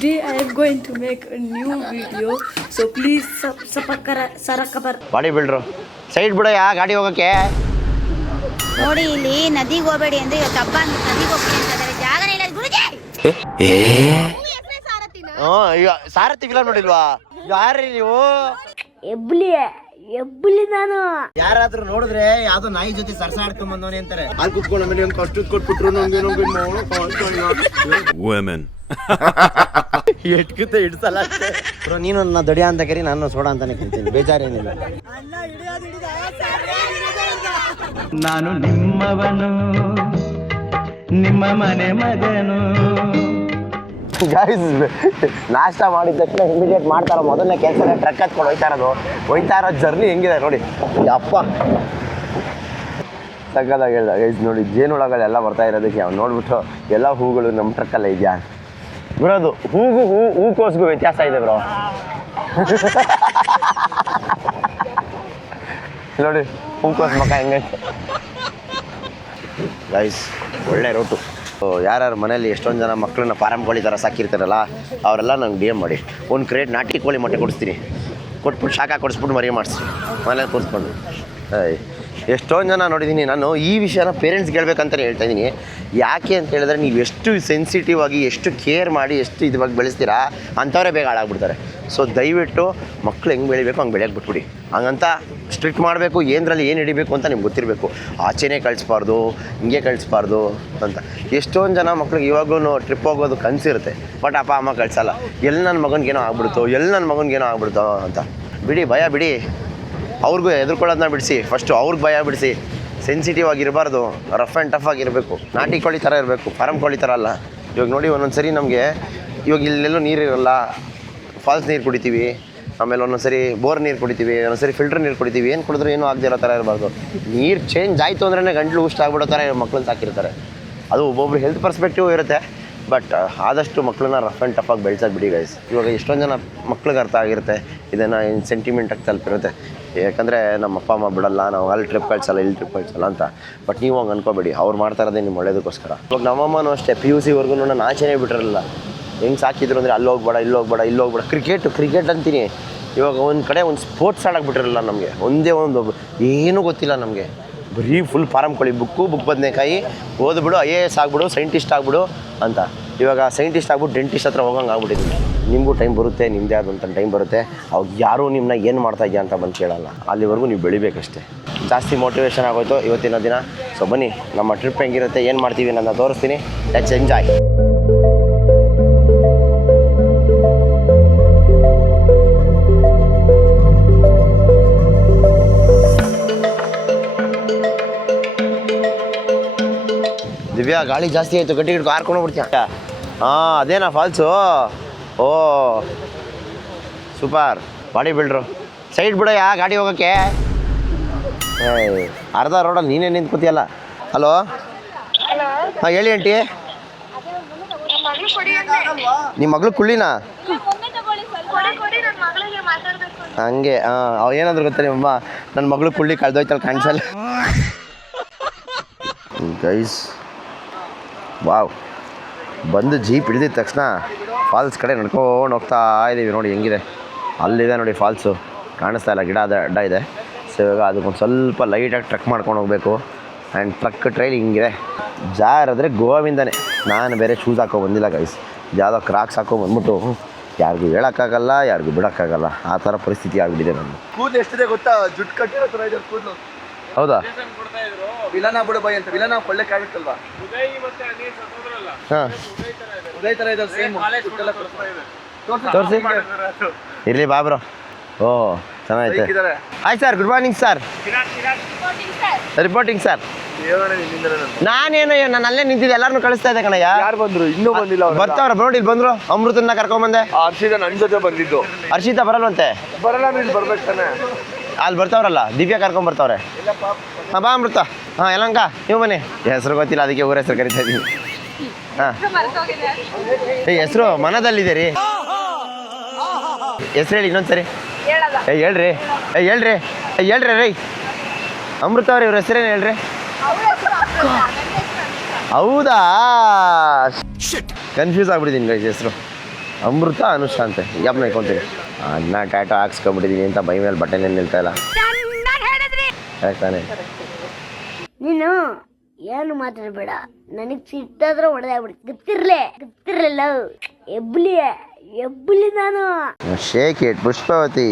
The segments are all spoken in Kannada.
Today I am going to make a new video, so please body ಬಿಲ್ಡ್ರು ಸೈಡ್ ಬಿಡಯ್ಯ ಗಾಡಿ ಹೋಗಕ್ಕೆ. ನೋಡಿ ಇಲ್ಲಿ ನದಿಗೆ ಹೋಗಬೇಡಿ ಅಂದ್ರೆ ಇವತ್ತು ಹಬ್ಬ ನದಿಗೆ ಹೋಗ್ತೀನಿ ಅಂತ ಇದ್ದಾರೆ. ಜಾಗನೇ ಇಲ್ಲ ಗುರುಜಿ. ಈಗ ಸಾರಥಿ ಫಿಲಂ ನೋಡಿಲ್ವಾ? ಯಾರ್ರಿ ನೀವು? ಎಬ್ಬಲಿ ನಾನು ಯಾರಾದ್ರೂ ನೋಡಿದ್ರೆ ಯಾವ್ದೋ ನಾಯಿ ಜೊತೆ ಸರ್ಸಾಡ್ಕೊಂಡ್ ಬಂದವನೇ ಅಂತಾರೆ. ಅಲ್ಲಿ ಕುತ್ಕೊಂಡು ಆಮೇಲೆ ನಮ್ಗೆ ಅಷ್ಟು ಕೊಟ್ಬಿಟ್ರು ಎಟ್ಕುತ್ತೆ ಇಡ್ಸಲ್ಲ. ನೀನು ನನ್ನ ದಡಿಯ ಅಂತ ಕರಿ, ನಾನು ಸೋಡಾ ಅಂತಾನೆ ಕರಿತೀನಿ, ಬೇಜಾರೇನಿಲ್ಲ. ನಾನು ನಿಮ್ಮವನು, ನಿಮ್ಮ ಮನೆ ಮಗನು. ನಾಷ್ಟ ಮಾಡಿದ ತಕ್ಷಣ ಇಮಿಡಿಯೇಟ್ ಮಾಡ್ತಾರೋ ಮೊದಲನೇ ಕೆಲಸ ಟ್ರಕ್ ಹತ್ಕೊಂಡು ಹೋಯ್ತಾ ಇರೋ ಜರ್ನಿ ಹೆಂಗಿದೆ ನೋಡಿ. ಅಪ್ಪ ಸಕ್ಕದಾಗ ಹೇಳ್ದ ಗೈಸ್. ನೋಡಿ ಜೇನುಳಗಳೆಲ್ಲ ಬರ್ತಾ ಇರೋದಕ್ಕೆ ಅವ್ನು ನೋಡ್ಬಿಟ್ಟು ಎಲ್ಲ ಹೂಗಳು ನಮ್ಮ ಟ್ರಕ್ಕಲ್ಲೇ ಇದೆಯಾ ಬರೋದು. ಹೂಕೋಸ್ಗೂ ವ್ಯತ್ಯಾಸ ಇದೆ ಬ್ರೋ. ನೋಡಿ ಹೂಕೋಸ್ ಮಕ್ಕ ಹೆಂಗೈತೆ ಗೈಸ್. ಒಳ್ಳೆ ರೋಟು. ಯಾರ್ಯಾರು ಮನೇಲಿ ಎಷ್ಟೊಂದು ಜನ ಮಕ್ಕಳನ್ನ ಫಾರಮ್ ಕೋಳಿ ಥರ ಸಾಕಿರ್ತಾರಲ್ಲ ಅವರೆಲ್ಲ ನಂಗೆ ಡಿ ಎಮ್ ಮಾಡಿ ಒಂದು ಕ್ರೇಟ್ ನಾಟಿ ಕೋಳಿ ಮೊಟ್ಟೆ ಕೊಡಿಸ್ತೀನಿ. ಕೊಟ್ಬಿಟ್ಟು ಶಾಖ ಕೊಡಿಸ್ಬಿಟ್ಟು ಮರಿ ಮಾಡಿಸಿ ಮನೇಲಿ ಕೂರಿಸ್ಕೊಂಡು. ಎಷ್ಟೊಂದು ಜನ ನೋಡಿದ್ದೀನಿ ನಾನು. ಈ ವಿಷಯನ ಪೇರೆಂಟ್ಸ್ಗೆ ಹೇಳ್ಬೇಕಂತಲೇ ಹೇಳ್ತಾ ಇದ್ದೀನಿ. ಯಾಕೆ ಅಂತ ಹೇಳಿದ್ರೆ ನೀವು ಎಷ್ಟು ಸೆನ್ಸಿಟಿವ್ ಆಗಿ ಎಷ್ಟು ಕೇರ್ ಮಾಡಿ ಎಷ್ಟು ಇದುವಾಗಿ ಬೆಳೆಸ್ತೀರಾ ಅಂಥವರೇ ಬೇಗ ಹಾಳಾಗ್ಬಿಡ್ತಾರೆ. ಸೊ ದಯವಿಟ್ಟು ಮಕ್ಕಳು ಹೆಂಗೆ ಬೆಳಿಬೇಕು ಹಂಗೆ ಬೆಳೆಯೋಕೆ ಬಿಟ್ಬಿಡಿ. ಹಂಗಂತ ಸ್ಟ್ರಿಕ್ಟ್ ಮಾಡಬೇಕು, ಏನರಲ್ಲಿ ಏನು ಹಿಡಿಬೇಕು ಅಂತ ನಿಮ್ಗೆ ಗೊತ್ತಿರಬೇಕು. ಆಚೆನೇ ಕಳಿಸ್ಬಾರ್ದು, ಹಿಂಗೆ ಕಳಿಸ್ಬಾರ್ದು ಅಂತ. ಎಷ್ಟೊಂದು ಜನ ಮಕ್ಳಿಗೆ ಇವಾಗೂ ಟ್ರಿಪ್ ಹೋಗೋದು ಕನಸಿರುತ್ತೆ, ಬಟ್ ಅಪ್ಪ ಅಮ್ಮ ಕಳಿಸಲ್ಲ. ಎಲ್ಲಿ ನನ್ನ ಮಗನಿಗೇನೋ ಆಗ್ಬಿಡ್ತೋ ಅಂತ. ಬಿಡಿ, ಭಯ ಬಿಡಿ. ಅವ್ರಿಗೂ ಹೆದರ್ಕೊಳ್ಳೋದನ್ನ ಬಿಡಿಸಿ, ಫಸ್ಟು ಅವ್ರಿಗೆ ಭಯ ಬಿಡಿಸಿ. ಸೆನ್ಸಿಟಿವ್ ಆಗಿರಬಾರ್ದು, ರಫ್ ಆ್ಯಂಡ್ ಟಫ್ ಆಗಿರಬೇಕು. ನಾಟಿ ಕೋಳಿ ಥರ ಇರಬೇಕು, ಫಾರಮ್ ಕೋಳಿ ಥರ ಅಲ್ಲ. ಇವಾಗ ನೋಡಿ ಒಂದೊಂದು ಸರಿ ನಮಗೆ ಇವಾಗ ಇಲ್ಲೆಲ್ಲೂ ನೀರಿರಲ್ಲ, ಫಾಲ್ಸ್ ನೀರು ಕುಡಿತೀವಿ, ಆಮೇಲೆ ಒಂದೊಂದು ಸರಿ ಬೋರ್ ನೀರು ಕುಡಿತೀವಿ, ಒಂದೊಂದು ಸರಿ ಫಿಲ್ಟರ್ ನೀರು ಕುಡಿತೀವಿ. ಏನು ಕುಡಿದ್ರೂ ಏನೂ ಆಗದಿರೋ ಥರ ಇರಬಾರ್ದು. ನೀರು ಚೇಂಜ್ ಆಯಿತು ಅಂದ್ರೆ ಗಂಟ್ಲು ಉಷ್ಟ ಆಗ್ಬಿಡೋ ಥರ ಮಕ್ಳನ್ನ ಸಾಕಿರ್ತಾರೆ. ಅದು ಒಬ್ಬೊಬ್ರು ಹೆಲ್ತ್ ಪರ್ಸ್ಪೆಕ್ಟಿವ್ ಇರುತ್ತೆ, ಬಟ್ ಆದಷ್ಟು ಮಕ್ಕಳನ್ನ ರಫ್ ಆ್ಯಂಡ್ ಟಫಾಗಿ ಬೆಳೆಸೋದು ಬಿಡಿ ಗೈಸ್. ಇವಾಗ ಎಷ್ಟೊಂದು ಜನ ಮಕ್ಳಿಗೆ ಅರ್ಥ ಆಗಿರುತ್ತೆ ಇದನ್ನು ಸೆಂಟಿಮೆಂಟಾಗಿ ತಲುಪಿರುತ್ತೆ. ಯಾಕಂದರೆ ನಮ್ಮ ಅಪ್ಪ ಅಮ್ಮ ಬಿಡಲ್ಲ, ನಾವು ಅಲ್ಲಿ ಟ್ರಿಪ್ ಕಳಿಸಲ್ಲ, ಇಲ್ಲಿ ಟ್ರಿಪ್ ಕಳಿಸಲ್ಲ ಅಂತ. ಬಟ್ ನೀವು ಹಂಗೆ ಅನ್ಕೋಬೇಡಿ, ಅವ್ರು ಮಾಡ್ತಾ ಇರೋದೇ ನಿಮ್ಮ ಒಳ್ಳೇದಕ್ಕೋಸ್ಕರ. ಇವಾಗ ನಮ್ಮಮ್ಮನೂ ಅಷ್ಟೇ PUCವರೆಗೂ ನಾನು ಆಚೆನೇ ಬಿಟ್ಟಿರಲಿಲ್ಲ. ಹೆಂಗೆ ಸಾಕಿದ್ರು ಅಂದರೆ ಅಲ್ಲಿ ಹೋಗ್ಬೇಡ, ಇಲ್ಲಿ ಹೋಗ್ಬೇಡ. ಕ್ರಿಕೆಟ್ ಅಂತೀನಿ. ಇವಾಗ ಒಂದು ಕಡೆ ಒಂದು ಸ್ಪೋರ್ಟ್ಸ್ ಆಡೋಕೆ ಬಿಟ್ಟಿರಲಿಲ್ಲ ನಮಗೆ. ಒಂದೇ ಒಂದು ಏನೂ ಗೊತ್ತಿಲ್ಲ ನಮಗೆ. ಬರೀ ಫುಲ್ ಫಾರಮ್ ಕೋಳಿ, ಬುಕ್ ಬದನೆಕಾಯಿ, ಓದ್ಬಿಡು, IAS ಆಗ್ಬಿಡು, ಸೈಂಟಿಸ್ಟ್ ಆಗ್ಬಿಡು ಅಂತ. ಇವಾಗ ಸೈಂಟಿಸ್ಟ್ ಆಗ್ಬಿಟ್ಟು ಡೆಂಟಿಸ್ಟ್ ಹತ್ರ ಹೋಗಂಗೆ ಆಗ್ಬಿಟ್ಟಿದ್ದೀನಿ. ನಿಮಗೂ ಟೈಮ್ ಬರುತ್ತೆ, ನಿಮ್ಮದೇ ಆದಂಥ ಟೈಮ್ ಬರುತ್ತೆ. ಅವಾಗ ಯಾರೂ ನಿಮ್ಮನ್ನ ಏನು ಮಾಡ್ತಾ ಇದೆಯಾ ಅಂತ ಬಂದು ಕೇಳಲ್ಲ. ಅಲ್ಲಿವರೆಗೂ ನೀವು ಬೆಳಿಬೇಕಷ್ಟೇ. ಜಾಸ್ತಿ ಮೋಟಿವೇಶನ್ ಆಗೋಯ್ತು ಇವತ್ತಿನ ದಿನ. ಸೊ ಬನ್ನಿ, ನಮ್ಮ ಟ್ರಿಪ್ ಹೆಂಗಿರುತ್ತೆ, ಏನು ಮಾಡ್ತೀವಿ ನನ್ನ ತೋರಿಸ್ತೀನಿ. Let's enjoy. ದಿವ್ಯಾ, ಗಾಳಿ ಜಾಸ್ತಿ ಆಯಿತು, ಗಟ್ಟಿ ಹಾರ್ಕೊಂಡು ಹೋಗ್ಬಿಡ್ತೀಯ. ಹಾಂ, ಅದೇನಾ ಫಾಲ್ಸು? ಓ ಸೂಪರ್. ಬಾಡಿ ಬಿಲ್ಡ್ರು ಸೈಡ್ ಬಿಡಯ್ಯ ಗಾಡಿ ಹೋಗೋಕ್ಕೆ. ಅರ್ಧ ರೋಡಲ್ಲಿ ನೀನೇ ನಿಂತ್ಕೊತೀಯಲ್ಲ. ಹಲೋ, ಹಾಂ ಹೇಳಿ ಆಂಟಿ. ನಿಮ್ಮ ಮಗಳು ಕುಳ್ಳಿನಾ? ಹಂಗೆ. ಹಾಂ, ಅವು ಏನಾದ್ರು ಗೊತ್ತಾ ನಿಮ್ಮಮ್ಮ, ನನ್ನ ಮಗಳು ಕುಳ್ಳಿ ಕಳೆದೋಯ್ತಲ್ಲ ಕಾಣಿಸಲ್ಲ ಗೈಸ್. ವಾವ್, ಬಂದು ಜೀಪ್ ಹಿಡಿದಿದ ತಕ್ಷಣ ಫಾಲ್ಸ್ ಕಡೆ ನಡ್ಕೊಂಡು ಹೋಗ್ತಾ ಇದ್ದೀವಿ. ನೋಡಿ ಹೆಂಗಿದೆ, ಅಲ್ಲಿದೆ ನೋಡಿ ಫಾಲ್ಸು, ಕಾಣಿಸ್ತಾ ಇಲ್ಲ, ಗಿಡ ಅಡ್ಡ ಇದೆ. ಸೊ ಇವಾಗ ಅದಕ್ಕೊಂದು ಸ್ವಲ್ಪ ಲೈಟಾಗಿ ಟ್ರಕ್ ಮಾಡ್ಕೊಂಡು ಹೋಗಬೇಕು. ಆ್ಯಂಡ್ ಟ್ರಕ್ ಟ್ರೈಲ್ ಹಿಂಗಿದೆ. ಜಾರಿದ್ರೆ ಗೋವಿಂದನೇ. ನಾನು ಬೇರೆ ಶೂಸ್ ಹಾಕೋ ಬಂದಿಲ್ಲ ಗೈಸ್, ಯಾವುದೋ ಕ್ರಾಕ್ಸ್ ಹಾಕೋ ಬಂದ್ಬಿಟ್ಟು ಯಾರಿಗೂ ಹೇಳೋಕ್ಕಾಗಲ್ಲ, ಯಾರಿಗೂ ಬಿಡೋಕ್ಕಾಗಲ್ಲ, ಆ ಥರ ಪರಿಸ್ಥಿತಿ ಆಗಿಬಿಟ್ಟಿದೆ ನನ್ನ. ಕೂದಲು ಎಷ್ಟಿದೆ ಗೊತ್ತಾ? ಜುಟ್ಟು ಕಟ್ಟಿರೋ ಥರ ಇದೆ ಕೂದಲು. ಹೌದಾ? ವಿಲನ ಬಿಡು ಬೈ ಅಂತ. ವಿಲನ ಕೊಳ್ಳಕ್ಕೆ ಆಗುತ್ತಲ್ವಾ? ಹಾಂ, ಉದಯ್ ಥರ ಇದೆ ಸೇಮ್. ತೋರಿಸಿ. ಇರಲಿ ಬಾಬ್ರೋ. ಓ ಚೆನ್ನಾಗೈತೆ. Hi sir, good morning sir. Reporting sir. ನಾನೇನು, ನಾನು ಅಲ್ಲೇ ನಿಂತಿದ್ದೆ, ಎಲ್ಲರನ್ನೂ ಕಳಿಸ್ತಾ ಇದ್ದೆ ಕಣಯ್ಯ. ಯಾರು ಬಂದ್ರು? ಇನ್ನೂ ಬಂದಿಲ್ಲ. ಬರ್ತಾವ್ರ ನೋಡಿ, ಇಲ್ಲಿ ಬಂದರು. ಅಮೃತನ ಕರ್ಕೊಂಬಂದೆ. ಹರ್ಷಿತಾ ನನ್ನ ಜೊತೆ ಬಂದಿದ್ದು. ಹರ್ಷಿತಾ ಬರಲ್ವಂತೆ? ಬರಲ್ಲ, ಇಲ್ಲಿ ಬರ್ಬೇಕು ತಾನೆ. ಅಲ್ಲಿ ಬರ್ತಾವ್ರಲ್ಲ, ದಿವ್ಯಾ ಕರ್ಕೊಂಬರ್ತಾವ್ರೆ. ಹಾಂ ಬಾ ಅಮೃತ. ಹಾಂ ಯಲಂಕ, ನೀವು ಬನ್ನಿ. ಹೆಸರು ಗೊತ್ತಿಲ್ಲ, ಅದಕ್ಕೆ ಊರ ಹೆಸರು ಕರಿತಾ ಇದ್ದೀವಿ. ಹಾಂ, ಹೆಸರು ಮನದಲ್ಲಿದೆ ರೀ. ಹೆಸರು ಹೇಳಿ ಇನ್ನೊಂದು ಸರಿ. ಹೇಳ್ರಿ ಹೇಳ್ರಿ ರೈ. ಅಮೃತ ಅವ್ರಿ, ಇವ್ರ ಹೆಸರೇನು ಹೇಳ್ರಿ. ಹೌದಾ? ಕನ್ಫ್ಯೂಸ್ ಆಗ್ಬಿಟ್ಟಿದ್ದೀನಿ ಗೈಸ್ ಹೆಸರು. ಅಮೃತ ಅನುಷಾ ಅಂತೆ ಯಾಪ್ ಇಟ್ಕೊತೀನಿ ಅನ್ನ ಟ್ಯಾಟೋ ಹಾಕ್ಸ್ಕೊಂಬಿಟ್ಟಿದ್ದೀನಿ ಅಂತ ಬೈ ಮೇಲೆ ಬಟ್ಟೆನೇ ನಿಲ್ತಾ ಇಲ್ಲ ಕರೆಕ್ಟ್ ತಾನೆ ನೀನು ಏನು ಮಾತಾಡಬೇಡ ನನಗೆ ಸಿಟ್ಟಾದ್ರೆ ಹೊಡೆದಾಗ್ಬಿಡ್ತು ಗೊತ್ತಿರಲಿಲ್ಲ ಎಬ್ಬಲಿ ನಾನು ಶೇಕ್ ಇಟ್ ಪುಷ್ಪಾವತಿ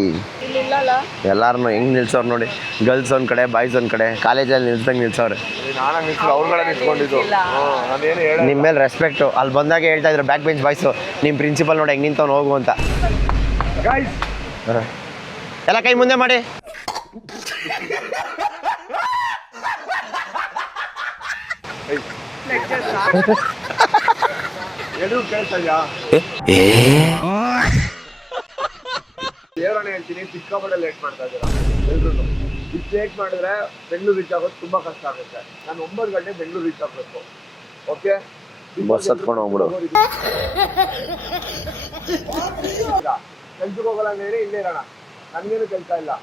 ಎಲ್ಲಾರನ್ನು ಹೆಂಗ್ ನಿಲ್ಸವ್ರು ನೋಡಿ ಗರ್ಲ್ಸ್ ಒಂದ್ ಕಡೆ ಬಾಯ್ಸ್ ಒಂದ್ ಕಡೆ ಕಾಲೇಜಲ್ಲಿ ನಿಲ್ಸಂಗೆ ನಿಲ್ಸವ್ರೆ ನಾನಾಗ ನಿಂತು ಅವ್ರುಗಳೇ ನಿಂತ್ಕೊಂಡಿದ್ದು ನಾನೇನು ಹೇಳ ನಿಮ್ಮ ಮೇಲೆ ರೆಸ್ಪೆಕ್ಟು ಅಲ್ಲಿ ಬಂದಾಗ ಹೇಳ್ತಾ ಇದ್ರು ಬ್ಯಾಕ್ ಬೆಂಚ್ ಬಾಯ್ಸು ನಿಮ್ಮ ಪ್ರಿನ್ಸಿಪಲ್ ನೋಡಿ ಹೆಂಗೆ ನಿಂತವ್ನು ಹೋಗು ಅಂತ ಎಲ್ಲ ಕೈ ಮುಂದೆ ಮಾಡಿ ಎಲ್ರು ಕೇಳ್ತಾ ಇದೆಯಾ ದೇವರನ್ನ ಹೇಳ್ತೀನಿ ಸಿಕ್ಕಾಪಟ್ಟೆ ಲೇಟ್ ಮಾಡ್ತಾ ಇದ್ದೀರಾ ಎಲ್ರು ಇಷ್ಟು ಲೇಟ್ ಮಾಡಿದ್ರೆ ಬೆಂಗಳೂರು ರೀಚ್ ಆಗೋದು ತುಂಬಾ ಕಷ್ಟ ಆಗುತ್ತೆ ನಾನು 9 ಗಂಟೆ ಬೆಂಗಳೂರು ರೀಚ್ ಆಗಬೇಕು ಓಕೆ ಬಸ್ ಹತ್ಕೊಂಡು ಹೋಗ್ಬಿಡು ಕೆಲ್ಸಕ್ಕೆ ಹೋಗಲ್ಲ ಅಂದ್ರೆ ಇಲ್ಲೇ ಇರೋಣ ನನಗೇನು ಕೆಲಸ ಇಲ್ಲ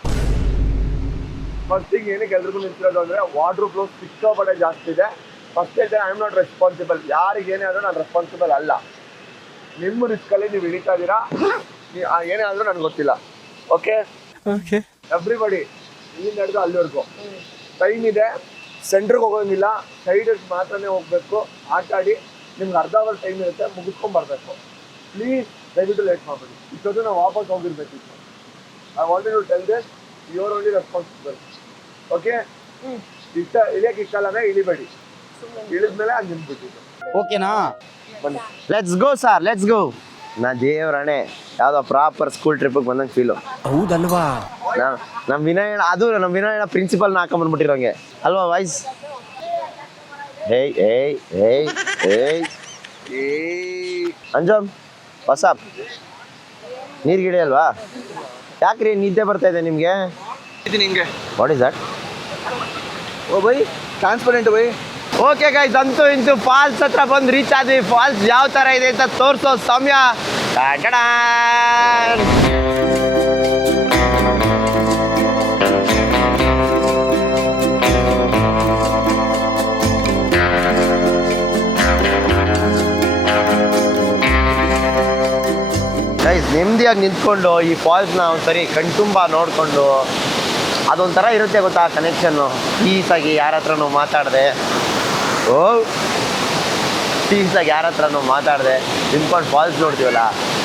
ಫಸ್ಟ್ ಥಿಂಗ್ ಏನಕ್ಕೆ ಎಲ್ರಿಗೂ ನಿಂತಿರೋದು ಅಂದ್ರೆ ವಾಟರ್ ಫ್ಲೋ ಸಿಕ್ಕಾಪಟ್ಟೆ ಜಾಸ್ತಿ ಇದೆ ಫಸ್ಟ್ ಹೇಳ್ತಾರೆ ಐ ಆಮ್ ನಾಟ್ ರೆಸ್ಪಾನ್ಸಿಬಲ್ ಯಾರಿಗೇನೇ ಆದರೂ ನಾನು ರೆಸ್ಪಾನ್ಸಿಬಲ್ ಅಲ್ಲ ನಿಮ್ಮ ರಿಸ್ಕಲ್ಲಿ ನೀವು ಹಿಡಿತಾ ಇದ್ದೀರಾ ಏನೇ ಆದರೂ ನನಗೆ ಗೊತ್ತಿಲ್ಲ ಓಕೆ ಎವ್ರಿಬಡಿ ಇಲ್ಲಿಂದ ಹಿಡಿದು ಅಲ್ಲಿವರೆಗೂ ಟೈಮ್ ಇದೆ ಸೆಂಟ್ರಿಗೆ ಹೋಗೋಂಗಿಲ್ಲ ಸೈಡ್ ಮಾತ್ರನೇ ಹೋಗಬೇಕು ಆಟ ಆಡಿ ನಿಮ್ಗೆ ಅರ್ಧ ಅವರ್ ಟೈಮ್ ಇರುತ್ತೆ ಮುಗಿಸ್ಕೊಂಬರ್ಬೇಕು ಪ್ಲೀಸ್ ದಯವಿಟ್ಟು ಲೇಟ್ ಮಾಡಬೇಡಿ ಇಷ್ಟೊತ್ತು ನಾವು ವಾಪಸ್ ಹೋಗಿರ್ಬೇಕಿತ್ತು I want to tell this you are only responsible okay ಇಷ್ಟ ಇಳಿಯಕ್ಕೆ ಇಷ್ಟ ಅಲ್ಲ ಇಳಿಬೇಡಿ ಇಳಿದ್ಮೇಲೆ ಹಂಗೆ ನಿಂತ್ಬಿಟ್ಟಿದ್ದು ಓಕೆನಾ ಬನ್ನಿ let's go sir let's go ನಾ ದೇವ್ರಣೆ ಯಾವುದೋ ಪ್ರಾಪರ್ ಸ್ಕೂಲ್ ಟ್ರಿಪ್ಪಿಗೆ ಬಂದಂಗೆ ಫೀಲು ಹೌದಲ್ವಾ ನಮ್ಮ ವಿನಯಣ್ಣ ಅದು ನಮ್ಮ ವಿನಯಣ್ಣ ಪ್ರಿನ್ಸಿಪಲ್ನ ಹಾಕೊಂಬಂದ್ಬಿಟ್ಟಿರೋಂಗೆ ಅಲ್ವಾ ವಾಯ್ಸ್ ಏಯ್ ಏಯ್ ಏಯ್ ಏಯ್ ಅಂಜಮ್ ವಾಟ್ಸಪ್ ನೀರು ಗಿಡ ಅಲ್ವಾ ಯಾಕ್ರಿ ನಿದ್ದೆ ಬರ್ತಾ ಇದೆ ನಿಮಗೆ ನಿಂಗೆ what is that oh bye transparent bye okay guys ಅಂತೂ ಇಂತೂ ಫಾಲ್ಸ್ ಹತ್ರ ಬಂದು ರೀಚ್ ಆದ್ವಿ ಫಾಲ್ಸ್ ಯಾವ ಥರ ಇದೆ ಅಂತ ತೋರಿಸೋ ಸಮಯ ಗೈಸ್ ನೆಮ್ಮದಿಯಾಗಿ ನಿಂತ್ಕೊಂಡು ಈ ಫಾಲ್ಸ್ನ ಒಂದ್ಸರಿ ಕಣ್ತುಂಬ ನೋಡಿಕೊಂಡು ಅದೊಂಥರ ಇರುತ್ತೆ ಗೊತ್ತಾ ಕನೆಕ್ಷನ್ನು ಪೀಸಾಗಿ ಯಾರ ಹತ್ರನೂ ಮಾತಾಡಿದೆ ಪೀಸಾಗಿ ಯಾರ ಹತ್ರನೂ ಮಾತಾಡಿದೆ ನಿಂತ್ಕೊಂಡು ಫಾಲ್ಸ್ ನೋಡ್ತೀವಲ್ಲ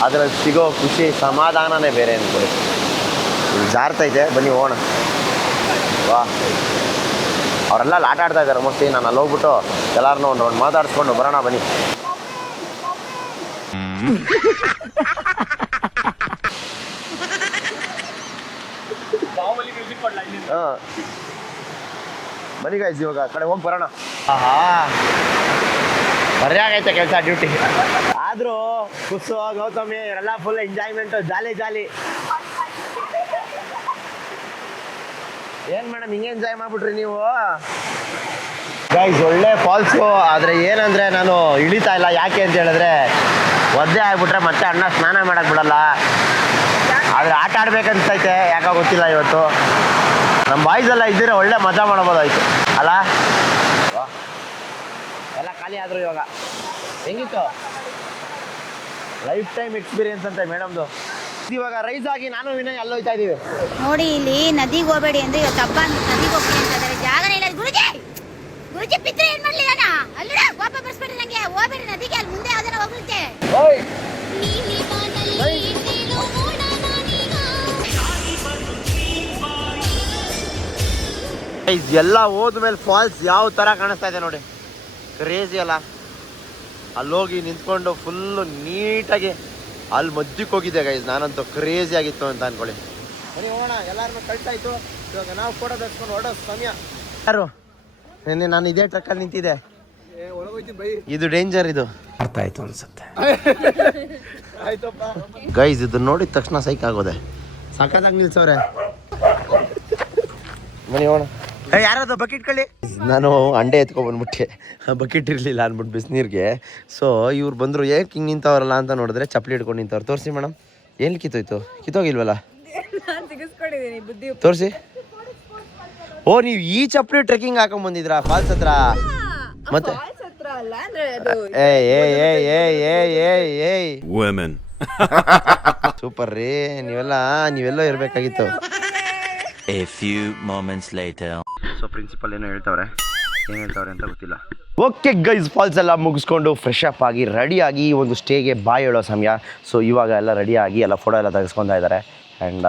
ಅದರಲ್ಲಿ ಸಿಗೋ ಖುಷಿ ಸಮಾಧಾನನೇ ಬೇರೆ ಅಂದ್ಕೊಳ್ಳಿ ಜಾರ್ತೈತೆ ಬನ್ನಿ ಹೋಗೋಣ ವಾ ಅವರೆಲ್ಲ ಆಟ ಆಡ್ತಾ ಇದ್ದಾರೆ ಮೋಸ್ಟ್ಲಿ ನಾನು ಅಲ್ಲಿ ಹೋಗ್ಬಿಟ್ಟು ಎಲ್ಲರನ್ನೂ ಒಂದು ಮಾತಾಡಿಸ್ಕೊಂಡು ಬರೋಣ ಬನ್ನಿ ಹಾಂ ಬನ್ನಿ ಗೈಸ್ ಇವಾಗ ಕಡೆ ಹೋಗಿ ಬರೋಣ ಆಹಾ ಬರೆಯಾಗೈತೆ ಕೆಲಸ ಡ್ಯೂಟಿ ಆದರೂ ಕುಸು ಗೌತಮಿ ಇವರೆಲ್ಲ ಫುಲ್ ಎಂಜಾಯ್ಮೆಂಟು ಜಾಲಿ ಏನು ಮೇಡಮ್ ಹಿಂಗೆ ಎಂಜಾಯ್ ಮಾಡಿಬಿಟ್ರಿ ನೀವು ಗೈಸ್ ಒಳ್ಳೆ ಫಾಲ್ಸು ಆದರೆ ಏನಂದರೆ ನಾನು ಇಳಿತಾ ಇಲ್ಲ ಯಾಕೆ ಅಂತ ಹೇಳಿದ್ರೆ ಒದ್ದೆ ಆಗಿಬಿಟ್ರೆ ಮತ್ತೆ ಅಣ್ಣ ಸ್ನಾನ ಮಾಡೋಕ್ಕೆ ಬಿಡಲ್ಲ ಆದರೆ ಆಟ ಆಡ್ಬೇಕಂತೈತೆ ಯಾಕೋ ಗೊತ್ತಿಲ್ಲ ಇವತ್ತು ನಮ್ಮ ಬಾಯ್ಸ್ ಎಲ್ಲ ಇದ್ದರೆ ಒಳ್ಳೆ ಮಜಾ ಮಾಡ್ಬೋದಾಯ್ತು ಅಲ್ಲ ಎಲ್ಲ ಖಾಲಿ ಆದರು ಇವಾಗ ಹೆಂಗಿತ್ತು ಲೈಫ್ ಟೈಮ್ ಎಕ್ಸ್ಪೀರಿಯನ್ಸ್ ಅಂತ ಮೇಡಮ್ದು ಇವಾಗ ರೈಸ್ ಆಗಿ ನಾನು ವಿನಯ್ ಅಲ್ಲೋಯ್ತಾ ಇದೀವಿ ನೋಡಿ ಇಲ್ಲಿ ನದಿಗೆ ಹೋಗಬೇಡಿ ಅಂದ್ರೆ ಇವತ್ತು ಹಬ್ಬ ನದಿಗೆ ಹೋಗ್ತೀನಿ ಅಂತ ಇದ್ದಾರೆ ಜಾಗನೇ ಇಲ್ಲ ಗುರುಜಿ ಪಿತ್ರ ಏನ್ ಮಾಡ್ಲಿ ನಾನು ಅಲ್ಲ ಕೋಪ ಬರ್ಸ್ಬೇಡಿ ನಂಗೆ ಹೋಗ್ಬೇಡಿ ನದಿಗೆ ಅಲ್ಲಿ ಮುಂದೆ ಯಾವ್ದಾರ ಹೋಗ್ಲಿಕ್ಕೆ ಎಲ್ಲ ಹೋದ್ಮೇಲೆ ಫಾಲ್ಸ್ ಯಾವ ಥರ ಕಾಣಿಸ್ತಾ ಇದೆ ನೋಡಿ ಕ್ರೇಜಿ ಅಲ್ಲ ಅಲ್ಲೋಗಿ ನಿಂತ್ಕೊಂಡು ಫುಲ್ಲು ನೀಟಾಗಿ ಅಲ್ಲಿ ಮಧ್ಯಕ್ಕೆ ಹೋಗಿದ್ದೆ ಗೈಸ್ ನಾನಂತೂ ಕ್ರೇಜಿ ಆಗಿತ್ತು ಅಂತ ಅನ್ಕೊಳ್ಳಿ ಬನ್ನಿ ಹೋಗೋಣ ಎಲ್ಲರನ್ನೂ ಕಳ್ಸಾಯ್ತು ಇವಾಗ ನಾವು ಫೋಟೋ ತೆಗೆಸ್ಕೊಂಡು ಹೊರಡೋ ಸಮಯ ಯಾರು ನಿನ್ನೆ ನಾನು ಇದೇ ಟ್ರಕ್ಕಲ್ಲಿ ನಿಂತಿದ್ದೆ ಇದು ಡೇಂಜರ್ ಇದು ಅರ್ಥ ಆಯ್ತು ಅನ್ಸುತ್ತೆ ಗೈಸ್ ಇದು ನೋಡಿದ ತಕ್ಷಣ ಸೈಕ್ ಆಗೋದೆ ಸಕ್ಕತ್ತಾಗಿ ನಿಲ್ಸವ್ರೆ ಬನ್ನಿ ಹೋಗೋಣ ಯಾರದು ಬಕೆಟ್ ಕಳ್ಳಿ ನಾನು ಅಂಡೆ ಎತ್ಕೊಬಂದ್ಬಿಟ್ಟೆ ಬಕೆಟ್ ಇರಲಿಲ್ಲ ಅಂದ್ಬಿಟ್ಟು ಬಿಸಿನೀರಿಗೆ ಸೊ ಇವ್ರು ಬಂದರು ಏಕೆ ಹಿಂಗೆ ನಿಂತವ್ರಲ್ಲ ಅಂತ ನೋಡಿದ್ರೆ ಚಪ್ಪಲಿ ಹಿಡ್ಕೊಂಡು ನಿಂತವ್ರು ತೋರಿಸಿ ಮೇಡಮ್ ಎಲ್ಲಿ ಕಿತ್ತೋಗಿಲ್ವಲ್ಲ ತೋರಿಸಿ ಓ ನೀವು ಈ ಚಪ್ಪಲಿ ಟ್ರೆಕ್ಕಿಂಗ್ ಹಾಕೊಂಡ್ ಬಂದಿದ್ರಾ ಫಾಲ್ಸ್ ಹತ್ರ ಮತ್ತೆ ಸೂಪರ್ ರೀ, ನೀವೆಲ್ಲ ಇರಬೇಕಾಗಿತ್ತು. A few moments later. So principal ಏನು ಹೇಳ್ತಾವ್ರೆ ಅಂತ ಗೊತ್ತಿಲ್ಲ. ಓಕೆ ಗೈಸ್, ಫಾಲ್ಸ್ ಎಲ್ಲ ಮುಗಿಸ್ಕೊಂಡು ಫ್ರೆಶ್ ಅಪ್ ಆಗಿ ರೆಡಿಯಾಗಿ ಒಂದು ಸ್ಟೇಗೆ ಬಾಯ್ ಹೇಳೋ ಸಮಯ. ಸೊ ಇವಾಗ ಎಲ್ಲ ರೆಡಿಯಾಗಿ ಎಲ್ಲ ಫೋಟೋ ಎಲ್ಲ ತೆಗೆಸ್ಕೊತಾ ಇದ್ದಾರೆ. ಆ್ಯಂಡ್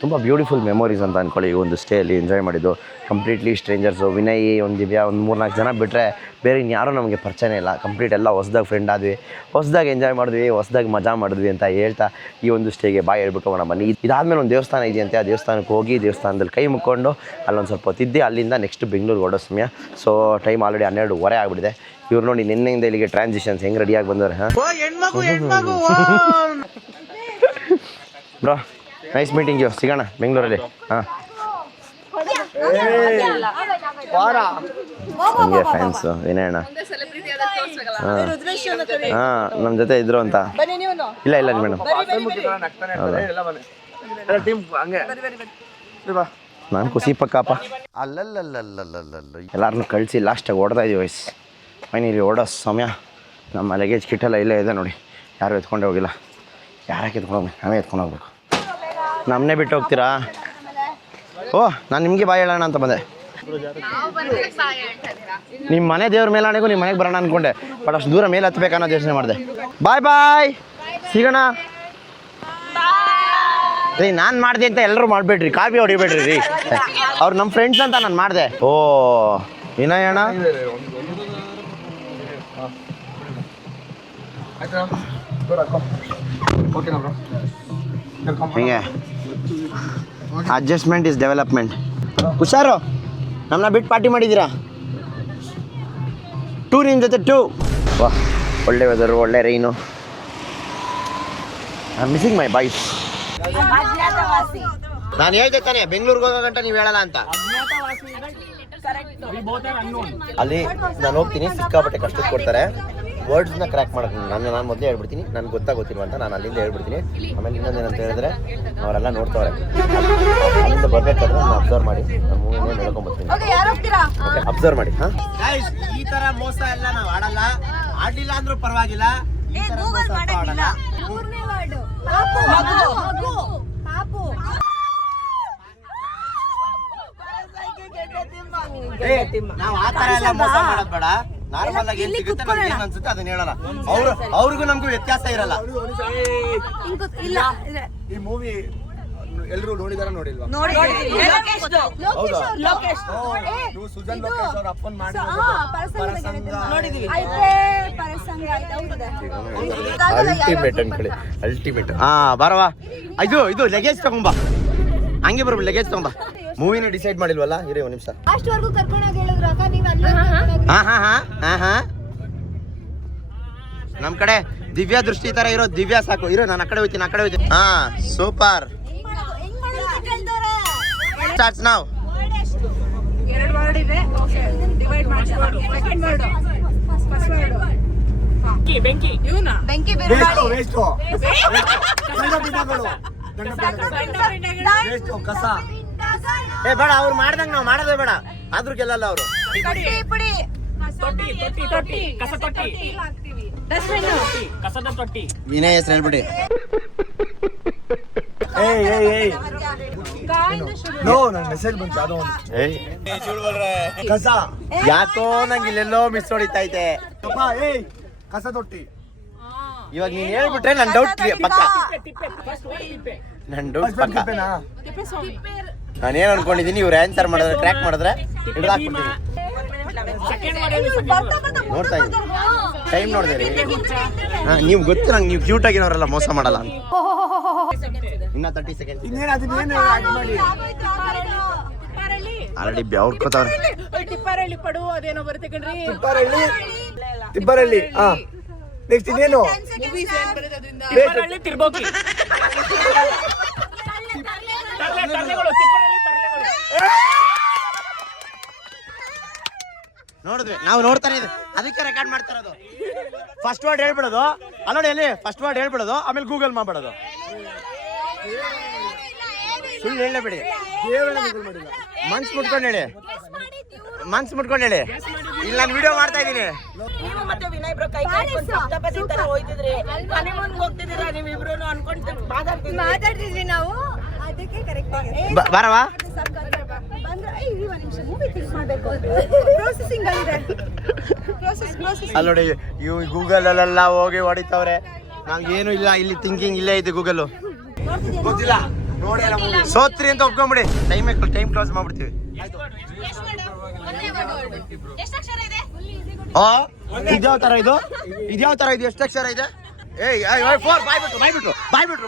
ತುಂಬ ಬ್ಯೂಟಿಫುಲ್ ಮೆಮೊರೀಸ್ ಅಂತ ಅಂದ್ಕೊಳ್ಳಿ. ಈ ಒಂದು ಸ್ಟೇಯಲ್ಲಿ ಎಂಜಾಯ್ ಮಾಡಿದ್ದು ಕಂಪ್ಲೀಟ್ಲಿ ಸ್ಟ್ರೇಂಜರ್ಸು. ವಿನಯ್, ಒಂದು ದಿವ್ಯಾ, ಒಂದು 3-4 ಜನ ಬಿಟ್ಟರೆ ಬೇರೆ ಇನ್ಯಾರೂ ನಮಗೆ ಪರಿಚಯನೇ ಇಲ್ಲ. ಕಂಪ್ಲೀಟ್ ಎಲ್ಲ ಹೊಸ್ದಾಗಿ ಫ್ರೆಂಡ್ ಆದ್ವಿ, ಹೊಸ್ದಾಗಿ ಎಂಜಾಯ್ ಮಾಡಿದ್ವಿ, ಹೊಸ್ದಾಗಿ ಮಜಾ ಮಾಡಿದ್ವಿ ಅಂತ ಹೇಳ್ತಾ ಈ ಒಂದು ಸ್ಟೇಗೆ ಬಾಯ್ ಹೇಳ್ಬಿಟ್ಟು ಹೋಗೋಣ ಬನ್ನಿ. ಇದಾದಮೇಲೆ ಒಂದು ದೇವಸ್ಥಾನ ಇದೆಯಂತೆ, ಆ ದೇವಸ್ಥಾನಕ್ಕೆ ಹೋಗಿ ದೇವಸ್ಥಾನದಲ್ಲಿ ಕೈ ಮುಕ್ಕೊಂಡು ಅಲ್ಲೊಂದು ಸ್ವಲ್ಪ ಹೊತ್ತಿದ್ದೆ. ಅಲ್ಲಿಂದ ನೆಕ್ಸ್ಟ್ ಬೆಂಗಳೂರಿಗೆ ಹೊಡೋ ಸಮಯ. ಸೊ ಟೈಮ್ ಆಲ್ರೆಡಿ 12:15 ಆಗಿಬಿಟ್ಟಿದೆ. ಇವ್ರು ನೋಡಿ ನಿನ್ನೆಯಿಂದ ಇಲ್ಲಿಗೆ ಟ್ರಾನ್ಸಿಷನ್ಸ್ ಹೆಂಗೆ ರೆಡಿಯಾಗಿ ಬಂದವ್ರೆ. ಹಾಂ ಬ್ರೋ, ನೈಸ್ ಮೀಟಿಂಗ್ ಯು. ಸಿಗೋಣ ಬೆಂಗಳೂರಲ್ಲಿ. ಹಾಂ, ಹಂಗೆ ಫ್ಯಾನ್ಸು ವಿನಯಣ್ಣ. ಹಾಂ, ನಮ್ಮ ಜೊತೆ ಇದ್ರು ಅಂತ. ಇಲ್ಲ ಮೇಡಮ್, ನಾನು ಖುಷಿ ಪಕ್ಕಪ್ಪ. ಅಲ್ಲಲ್ಲಲ್ಲಲ್ಲಲ್ಲ ಎಲ್ಲರನ್ನೂ ಕಳಿಸಿ ಲಾಸ್ಟಾಗಿ ಓಡ್ತಾ ಇದೀವಿ ವಯಸ್ಸು. ಫೈನಲಿ ಓಡೋ ಸಮಯ. ನಮ್ಮ ಲಗೇಜ್ ಕಿಟ್ಟೆಲ್ಲ ಇಲ್ಲೇ ಇದೆ ನೋಡಿ. ಯಾರು ಎತ್ಕೊಂಡೇ ಹೋಗಿಲ್ಲ. ಯಾರಕ್ಕೆ ಎತ್ಕೊಂಡು ಹೋಗ್ಬೇಕು? ನಾವೇ ಎತ್ಕೊಂಡು ಹೋಗ್ಬೇಕು. ನಮ್ಮನ್ನೇ ಬಿಟ್ಟು ಹೋಗ್ತೀರಾ? ಓಹ್, ನಾನು ನಿಮಗೆ ಬಾಯ್ ಹೇಳೋಣ ಅಂತ ಬಂದೆ. ನಿಮ್ಮ ಮನೆ ದೇವ್ರ ಮೇಲೆ ಆಣೆಗೂ ನಿಮ್ಮ ಮನೆಗೆ ಬರೋಣ ಅಂದ್ಕೊಂಡೆ, ಬಟ್ ಅಷ್ಟು ದೂರ ಮೇಲೆ ಹತ್ಬೇಕನ್ನೋ ಯೋಚನೆ ಮಾಡಿದೆ. ಬಾಯ್, ಸಿಗೋಣ ರೀ. ನಾನು ಮಾಡಿದೆ ಅಂತ ಎಲ್ಲರೂ ಮಾಡಬೇಡ್ರಿ, ಕಾಪಿ ಹೊಡಿಬೇಡ್ರಿ ರೀ. ಅವ್ರು ನಮ್ಮ ಫ್ರೆಂಡ್ಸ್ ಅಂತ ನಾನು ಮಾಡಿದೆ. ಓ ವಿನಯ್ ಅಣ್ಣ, ಹಿಂಗೆ ಅಡ್ಜಸ್ಟ್ಮೆಂಟ್ ಇಸ್ ಡೆವಲಪ್ಮೆಂಟ್. ಹುಷಾರು, ನಮ್ಮನ್ನ ಬಿಟ್ಟು ಪಾರ್ಟಿ ಮಾಡಿದ್ದೀರಾ. ನಿಮ್ಮ ಜೊತೆ ವಾಹ್, ಒಳ್ಳೆ ವೆದರು, ಒಳ್ಳೆ rain. I am missing my boys. ನಾನು ಹೇಳ್ದೆ ತಾನೆ ಬೆಂಗಳೂರಿಗೆ ಹೋಗೋ ಗಂಟ ನೀವು ಹೇಳಲ್ಲ ಅಂತ. ಅಲ್ಲಿ ನಾನು ಹೋಗ್ತೀನಿ, ಸಿಕ್ಕಾಪಟ್ಟೆ ಕಷ್ಟಕ್ಕೆ ಕೊಡ್ತಾರೆ. ವರ್ಡ್ಸ್ನ ಕ್ರ್ಯಾಕ್ ಮಾಡೋದು ನಾನು ಮೊದಲೇ ಹೇಳ್ಬಿಡ್ತೀನಿ, ನನಗೆ ಗೊತ್ತಿಲ್ವ ಅಂತ ನಾನು ಅಲ್ಲಿಂದ ಹೇಳ್ಬಿಡ್ತೀನಿ. ಆಮೇಲೆ ಇನ್ನೊಂದೇನಂತ ಹೇಳಿದ್ರೆ ಅವರೆಲ್ಲ ನೋಡ್ತವ್ರೆ, ಅಲ್ಲಿಂದ ಬರ್ಬೇಕಾದ್ರೆ ನಾನು ಅಬ್ಸರ್ವ್ ಮಾಡಿ ನಮ್ಮ ಮೂವಿನೇ ಹೇಳ್ಕೊಂಡ್ಬರ್ತೀನಿ. ಅಬ್ಸರ್ವ್ ಮಾಡಿ. ಹಾಂ, ಈ ಥರ ಮೋಸ ಎಲ್ಲ ನಾವು ಆಡಲ್ಲ, ಆಡಲಿಲ್ಲ ಅಂದ್ರೂ ಪರವಾಗಿಲ್ಲ. ನಾವು ಆ ಥರ ಎಲ್ಲ ಮೋಸ ಮಾಡೋದು ಬೇಡ. ನಾರ್ಮಲ್ ಆಗಿ ಏನ್ ಸಿಗುತ್ತೆ ನಮ್ಗೆ ಏನ್ ಅನ್ಸುತ್ತೆ ಅದನ್ನ ಹೇಳೋಣ. ಅವ್ರಿಗೂ ನಮಗೂ ವ್ಯತ್ಯಾಸ ಇರಲ್ಲ. ಈ ಮೂವಿ ಎಲ್ಲರೂ ನೋಡಿದಾರ ನೋಡಿಲ್ವಾ? ನೀವು ಸುಜನ್ ಲೋಕೇಶ್ ಅವ್ರ ಅಪ್ಪನ್ ಮಾಡಿ ಅಲ್ಟಿಮೇಟ್ ಅನ್ಕೊಳ್ಳಿ, ಅಲ್ಟಿಮೇಟ್. ಹಾ ಬರವಾ, ಇದು ಲಗೇಜ್ ತಗೊಂಬಾ, ಹಂಗೆ ಬರ್ಬಿಡಿ, ಲಗೇಜ್ ತಗೊಂಬಾ. ಮೂವಿನ ಡಿಸೈಡ್ ಮಾಡಿಲ್ವಲ್ಲ, ಇರೇ ಒಂದು ನಿಮಿಷ. ನಮ್ ಕಡೆ ದಿವ್ಯಾ ದೃಷ್ಟಿ ತರ ಇರೋ ದಿವ್ಯಾ ಸಾಕು. ಇರೋ ನಾನು ಆ ಕಡೆ ಹೋಗ್ತೀನಿ. ಹಾ ಸೂಪರ್. Starts now. ಎರಡು ವರ್ಡ್ ಇದೆ, ಡಿವೈಡ್ ಮಾಡಿ. ಸೆಕೆಂಡ್ ವರ್ಡ್ ಫಸ್ಟ್ ವರ್ಡ್ ಬೆಂಕಿ. ಇವನಾ ಬೆಂಕಿ ಕಸ. ಏ ಬೇಡ, ಅವ್ರು ಮಾಡ್ದಂಗ ನಾವು ಮಾಡೋದೇ ಬೇಡ. ಆದ್ರೂ ಗೆಲ್ಲಲ್ಲ ಅವರು. ವಿನಯ್ ಹೆಸರು ಹೇಳ್ಬಿಡಿ. ಕಸ ಯಾಕೋ ನಂಗೆ ಇಲ್ಲೆಲ್ಲೋ ಮಿಸ್ ಹೊಡಿತೈತೆ. ಕಸ ತೊಟ್ಟಿ. ಇವಾಗ ನೀನ್ ಹೇಳ್ಬಿಟ್ರೆ ನನ್ ಡೌಟ್ ಪಕ್ಕ. ನಾನೇನ್ ಅನ್ಕೊಂಡಿದೀನಿ, ಇವ್ರು ಆನ್ಸರ್ ಮಾಡಿದ್ರೆ ಟ್ರ್ಯಾಕ್ ಮಾಡಿದ್ರೆ ಹಿಡಿದಾಕ್ಬಿಡ್ತೀನಿ. ನೋಡ್ತಾ ಇದ್ದೀನಿ, ಟೈಮ್ ನೋಡಿದೆ ರೀ. ನೀವು ಗೊತ್ತು ನಂಗೆ, ನೀವು ಕ್ಯೂಟ್ ಆಗಿರೋರೆಲ್ಲ ಮೋಸ ಮಾಡಲ್ಲ ಅಂತ. ಇನ್ನ 30 ಸೆಕೆಂಡ್ ಆಲ್ರೆಡಿ ಬೆವ್ರ್ಕೋತಾವ್ರೆ. ತಿಬ್ಬರಳ್ಳಿ. ನೆಕ್ಸ್ಟ್ ಇನ್ನೇನು? ನೋಡಿದ್ವಿ, ನಾವು ನೋಡ್ತಾನೆ ಇದ್ವಿ, ಅದಕ್ಕೆ ರೆಕಾರ್ಡ್ ಮಾಡ್ತಾ ಇರೋದು. ಫಸ್ಟ್ ವರ್ಡ್ ಹೇಳ್ಬಿಡೋದು, ಅಲ್ಲೋಡಿ ಅಲ್ಲಿ ಫಸ್ಟ್ ವರ್ಡ್ ಹೇಳ್ಬಿಡೋದು, ಆಮೇಲೆ ಗೂಗಲ್ ಮಾಡ್ಬಿಡೋದು. ಸುಳ್ಳು ಹೇಳಬೇಡಿ, ಮನ್ಸು ಮುಟ್ಕೊಂಡು ಹೇಳಿ. ಇಲ್ಲಿ ನಾನು ವಿಡಿಯೋ ಮಾಡ್ತಾ ಇದ್ದೀನಿ. ನೀವು ಮತ್ತೆ ವಿನಯ್ ಬ್ರೋ ಕೈ ಕಟ್ಕೊಂಡು ಸಪ್ತಪದಿ ತರ ಹೋಯ್ತಿದ್ರಿ ಹನಿಮೂನ್ಗೆ ಹೋಗ್ತಿದ್ದೀರಾ ನೀವಿಬ್ರು ಅನ್ಕೊಂಡು ಮಾತಾಡ್ತಿದ್ವಿ ನಾವು ಅದಕ್ಕೆ ಕರೆಕ್ಟ್ ಬರವಾ ಬಂದ್ರೆ ಒಂದು ನಿಮಿಷ ಮೂವಿ ಕ್ಲಿಕ್ ಮಾಡಬೇಕು ಪ್ರೊಸೆಸಿಂಗ್ ಆಗಿದೆ ಪ್ರೊಸೆಸ್ ಅಲ್ಲಿ ನೋಡಿ ಇವ್ ಗೂಗಲ್ ಅಲ್ಲೆಲ್ಲ ಹೋಗಿ ಹೊಡಿತವ್ರೆ ಏನು ಇಲ್ಲ ಇಲ್ಲಿ ಥಿಂಕಿಂಗ್ ಇಲ್ಲೇ ಇದೆ ಗೂಗಲ್ ಗೊತ್ತಿಲ್ಲ ಸೋತ್ರಿ ಅಂತ ಒಪ್ಕೊಂಬಿಡಿ ಟೈಮ್ ಕ್ಲೋಸ್ ಮಾಡ್ಬಿಡ್ತೀವಿ ಇದ್ಯಾವ ತರ ಇದು ಎಷ್ಟು ಅಕ್ಷರ ಇದೆ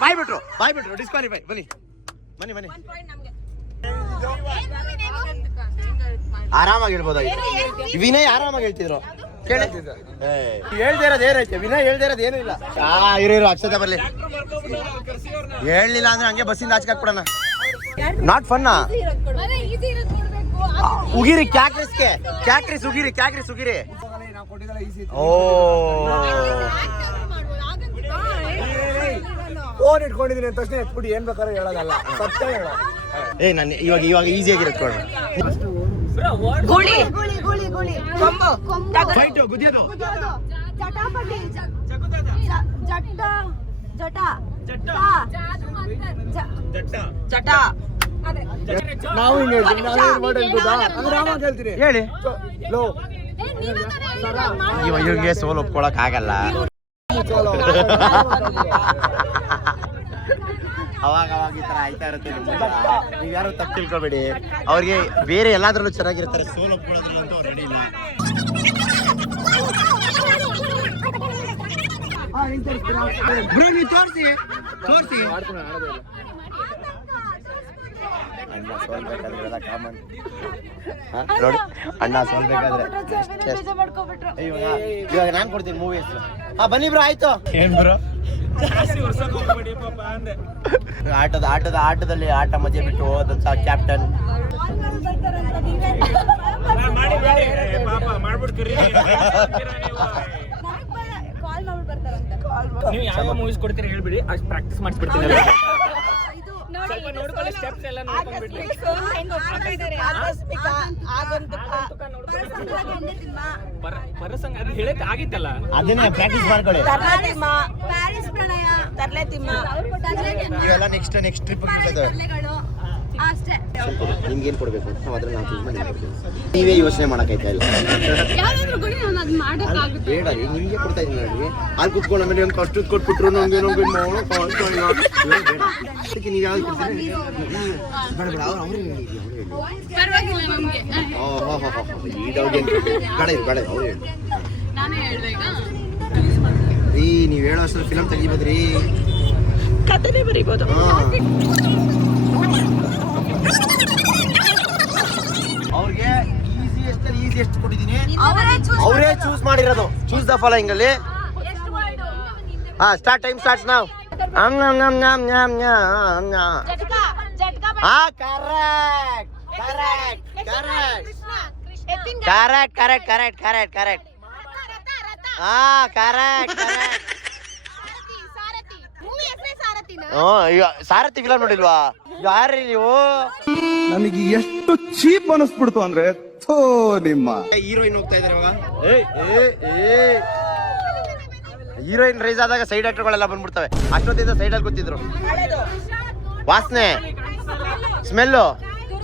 ಬಾಯ್ಬಿಟ್ರು ಡಿಸ್ಕ್ವಾಲಿಫೈ ಬನ್ನಿ ಆರಾಮಾಗಿ ಹೇಳ್ಬೋದ ವಿನಯ್ ಆರಾಮಾಗಿ ಹೇಳ್ತಿದ್ರು ಹೇಳ್ದೇ ಇರೋದು ಏನೈತೆ ವಿನಯ್ ಹೇಳ್ದೇ ಇರೋದು ಏನೂ ಇಲ್ಲ ಇರೋ ಅಕ್ಷತೆ ಬರ್ಲಿ ಹೇಳಲಿಲ್ಲ ಅಂದ್ರೆ ಹಂಗೆ ಬಸ್ಸಿಂದ ಆಚೆ ಹಾಕ್ಬಿಡೋಣ ನಾಟ್ ಫನ್ನಾ ಉಗಿರಿ ಕ್ಯಾಕ್ರಿಸ್ ಉಗಿರಿ ಓ ಫೋನ್ ಇಟ್ಕೊಂಡಿದ್ದೀನಿ ಅಂತ ತಕ್ಷಣ ಎತ್ಬಿಟ್ಟು ಏನ್ ಬೇಕಾದ್ರೂ ಹೇಳೋದಲ್ಲ ಸತ್ಯ ಹೇಳೋ ನಾನು ಇವಾಗ ಈಸಿಯಾಗಿರುತ್ತೆ ಕೊಡ್ರಿ ಗುಳಿ ಫೈಟು ಗುದ್ಯೋದು ಚಟಾಪಟಿ ಚಟ ನಾವು ಹಿಂಗೆ ಹೇಳ್ತೀವಿ ನಾವೇನ್ ಮಾಡೋದು ಆರಾಮಾಗಿ ಹೇಳ್ತೀನಿ ಹೇಳಿ ಲೋ ಇವ್ರಿಗೆ ಸೋಲ್ ಒಪ್ಕೊಳಕ್ ಆಗಲ್ಲ ಅವಾಗ ಈ ತರ ಆಯ್ತಾ ಇರುತ್ತೆ ನೀವು ಯಾರು ತಪ್ಪು ತಿಳ್ಕೊಬೇಡಿ ಅವ್ರಿಗೆ ಬೇರೆ ಎಲ್ಲಾದ್ರಲ್ಲೂ ಚೆನ್ನಾಗಿರ್ತಾರೆ ಸೋಲ್ ಒಪ್ಕೊಳ್ಳೋದ್ರಲ್ಲ ಅಂತ ಅವ್ರು ರೆಡಿ ಇಲ್ಲ ತೋರಿಸಿ ಅಣ್ಣ ಸೋಲ್ಬೇಕಾದ್ರೆ ಕಾಮನ್ ನೋಡಿ ಅಣ್ಣ ಸೋಲ್ಬೇಕಾದ್ರೆ ಇವಾಗ ನಾನ್ ಕೊಡ್ತೀನಿ ಮೂವಿ ಹೆಸರು ಬನ್ನಿ ಬ್ರೋ ಆಯ್ತು ಏನ್ ಬ್ರೋ ಆಟದಲ್ಲಿ ಆಟ ಮಜೆ ಬಿಟ್ಟು ಹೋದ ಕ್ಯಾಪ್ಟನ್ ನೀವು ಯಾವ ಮೂವೀಸ್ ಕೊಡ್ತೀರಾ ಹೇಳ್ಬಿಡಿ ಅಷ್ಟು ಪ್ರಾಕ್ಟೀಸ್ ಮಾಡಿಸ್ಬಿಡ್ತೀನಿ ಸ್ವಲ್ಪ ನೋಡ್ಕೊಳ್ಳಿ ಸ್ಟೆಪ್ಸ್ ಎಲ್ಲ ನೋಡ್ಕೊಂಡ್ಬಿಡ್ರಿ ಪರಸಂಗ ಅದು ಹೇಳಕ್ ಆಗಿತ್ತಲ್ಲ ಅದನ್ನೇ ಪ್ರಾಕ್ಟೀಸ್ ಮಾಡ್ಕೊಳ್ಳಿ ಇವೆಲ್ಲ ನೆಕ್ಸ್ಟ್ ಟ್ರಿಪ್ ನಿಮ್ಗೇನ್ ಕೊಡ್ಬೇಕು ನಾವು ಅದ್ರ ನಾವು ಚೂಸ್ ಮಾಡಿ ನೀವೇ ಯೋಚನೆ ಮಾಡಕ್ಕಾಯ್ತಾ ಇಲ್ಲ ಬೇಡ ನಿಮ್ಗೆ ಕೊಡ್ತಾ ಇದೀನಿ ನೋಡಿ ಅಲ್ಲಿ ಕುತ್ಕೊಂಡು ಆಮೇಲೆ ನಮ್ಗೆ ಕಷ್ಟ ಕೊಟ್ಬಿಟ್ರು ನಮ್ಗೆ ಅದಕ್ಕೆ ನೀವು ಯಾವ್ದು ಕೊಡ್ತೀರಿ ಬೇಡ ಅವ್ರು ಅವ್ರೇ ಹೇಳಿ ಈ ಡೌಟ್ ಏನು ಬೇಡ ಅವ್ರು ಹೇಳಿ ರೀ ನೀವು ಹೇಳೋ ಅಷ್ಟರಲ್ಲಿ ಫಿಲಮ್ ತೆಗಿಬೋದ್ರಿ ಕಥೆನೇ ಬರೀಬೋದು ಅವ್ರಿಗೆ ಈಸಿಯೆಸ್ಟ್ ಕೊಟ್ಟಿದ್ದೀನಿ ಅವರೇ ಚೂಸ್ ಮಾಡಿರೋದು ಚೂಸ್ ದ ಫಾಲೋಯಿಂಗ್ ಅಲ್ಲಿ ಸ್ಟಾರ್ಟ್ ಟೈಮ್ ಸ್ಟಾರ್ಟ್ಸ್ ನಾವ್ ಕರೆಕ್ಟ್ ಸಾರಥಿ ಫಿಲಮ್ ನೋಡಿಲ್ವಾ ಯಾರ್ರಿ ನೀವು ನನಗೆ ಎಷ್ಟು ಚೀಪ್ ಅನಿಸ್ಬಿಡ್ತು ಅಂದ್ರೆ ನಿಮ್ಮ ಹೀರೋಯಿನ್ ಹೋಗ್ತಾ ಇದಾರೆ ಇವಾಗ ಹೀರೋಯಿನ್ ರೈಸ್ ಆದಾಗ ಸೈಡ್ ಆಕ್ಟರ್ಗಳೆಲ್ಲ ಬಂದ್ಬಿಡ್ತವೆ ಅಷ್ಟೊತ್ತಿಂದ ಸೈಡಲ್ಲಿ ಕೂತಿದ್ರು ವಾಸನೆ ಸ್ಮೆಲ್ಲು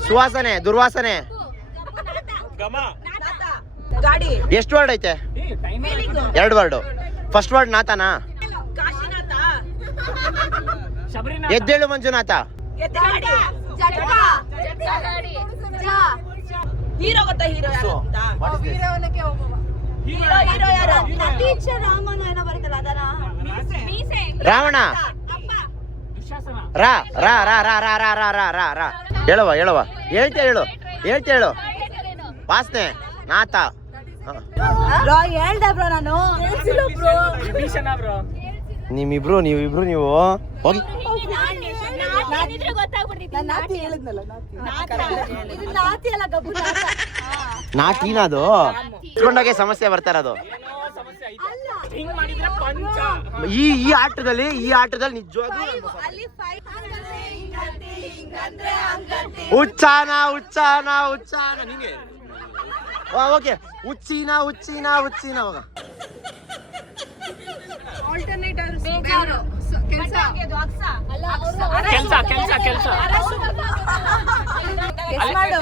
ಸುವಾಸನೆ ದುರ್ವಾಸನೆ ಎಷ್ಟು ವರ್ಡ್ ಐತೆ 2 ವರ್ಡ್ ಫಸ್ಟ್ ವರ್ಡ್ ನಾಥನಾ ಎದ್ದೇಳು ಮಂಜುನಾಥ ಹೀರೋ ಗೊತ್ತಾ ಹೀರೋ ಯಾರು ಅಂತ ಹೀರೋ ಯಾರು ರಾಮನ ಏನೋ ಬರುತ್ತಲ್ಲ ಅದನ್ನ ರಾವಣ ರಾ ರಾ ರಾ ರಾ ರಾ ರಾ ರಾ ರಾ ರಾ ರಾ ಹೇಳುವ ಹೇಳ್ತೇಳು ವಾಸನೆ ನಾಥ ಹೇಳ್ದೆ ಬ್ರೋ ನಾನು ನೀವಿಬ್ರು ನೀವು ಹೋಗಿ ನಾಟಿನದು ಇಟ್ಕೊಂಡಾಗೆ ಸಮಸ್ಯೆ ಬರ್ತಾರದು ಈ ಆಟದಲ್ಲಿ ನಿಜವಾಗ್ಲೂ ಉಚ್ಚಾನ ನಿಂಗೆ ಓಕೆ ಹುಚ್ಚಿನ ಹೋಗ ಕೆಲ್ಸ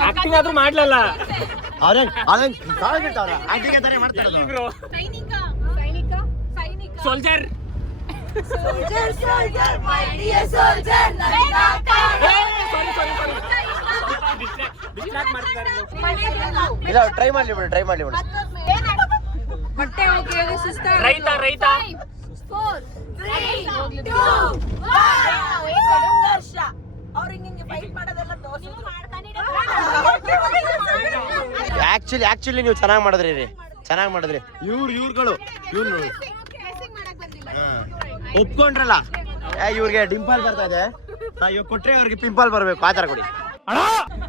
ಆಕ್ಟಿಂಗ್ ಆದ್ರೂ ಮಾಡ್ಲಲ್ಲ ಬ್ರೋ. ಸೋಲ್ಜರ್ ಡಿಸ್ಟ್ರಾಕ್ಟ್ ಮಾಡ್ತಿದ್ದಾರೆ. ಇಲ್ಲ ಟ್ರೈ ಮಾಡ್ಲಿ ಬಿಡು ರೈತ ಆಕ್ಚುಲಿ ನೀವು ಚೆನ್ನಾಗಿ ಮಾಡಿದ್ರಿ ಇವ್ರುಗಳು ಒಪ್ಕೊಂಡ್ರಲ್ಲ ಇವ್ರಿಗೆ ಡಿಂಪಲ್ ಬರ್ತಾ ಇದೆ, ಇವ್ ಕೊಟ್ರೆ ಇವ್ರಿಗೆ ಪಿಂಪಲ್ ಬರ್ಬೇಕು, ಆ ತರ ಕೊಡಿ.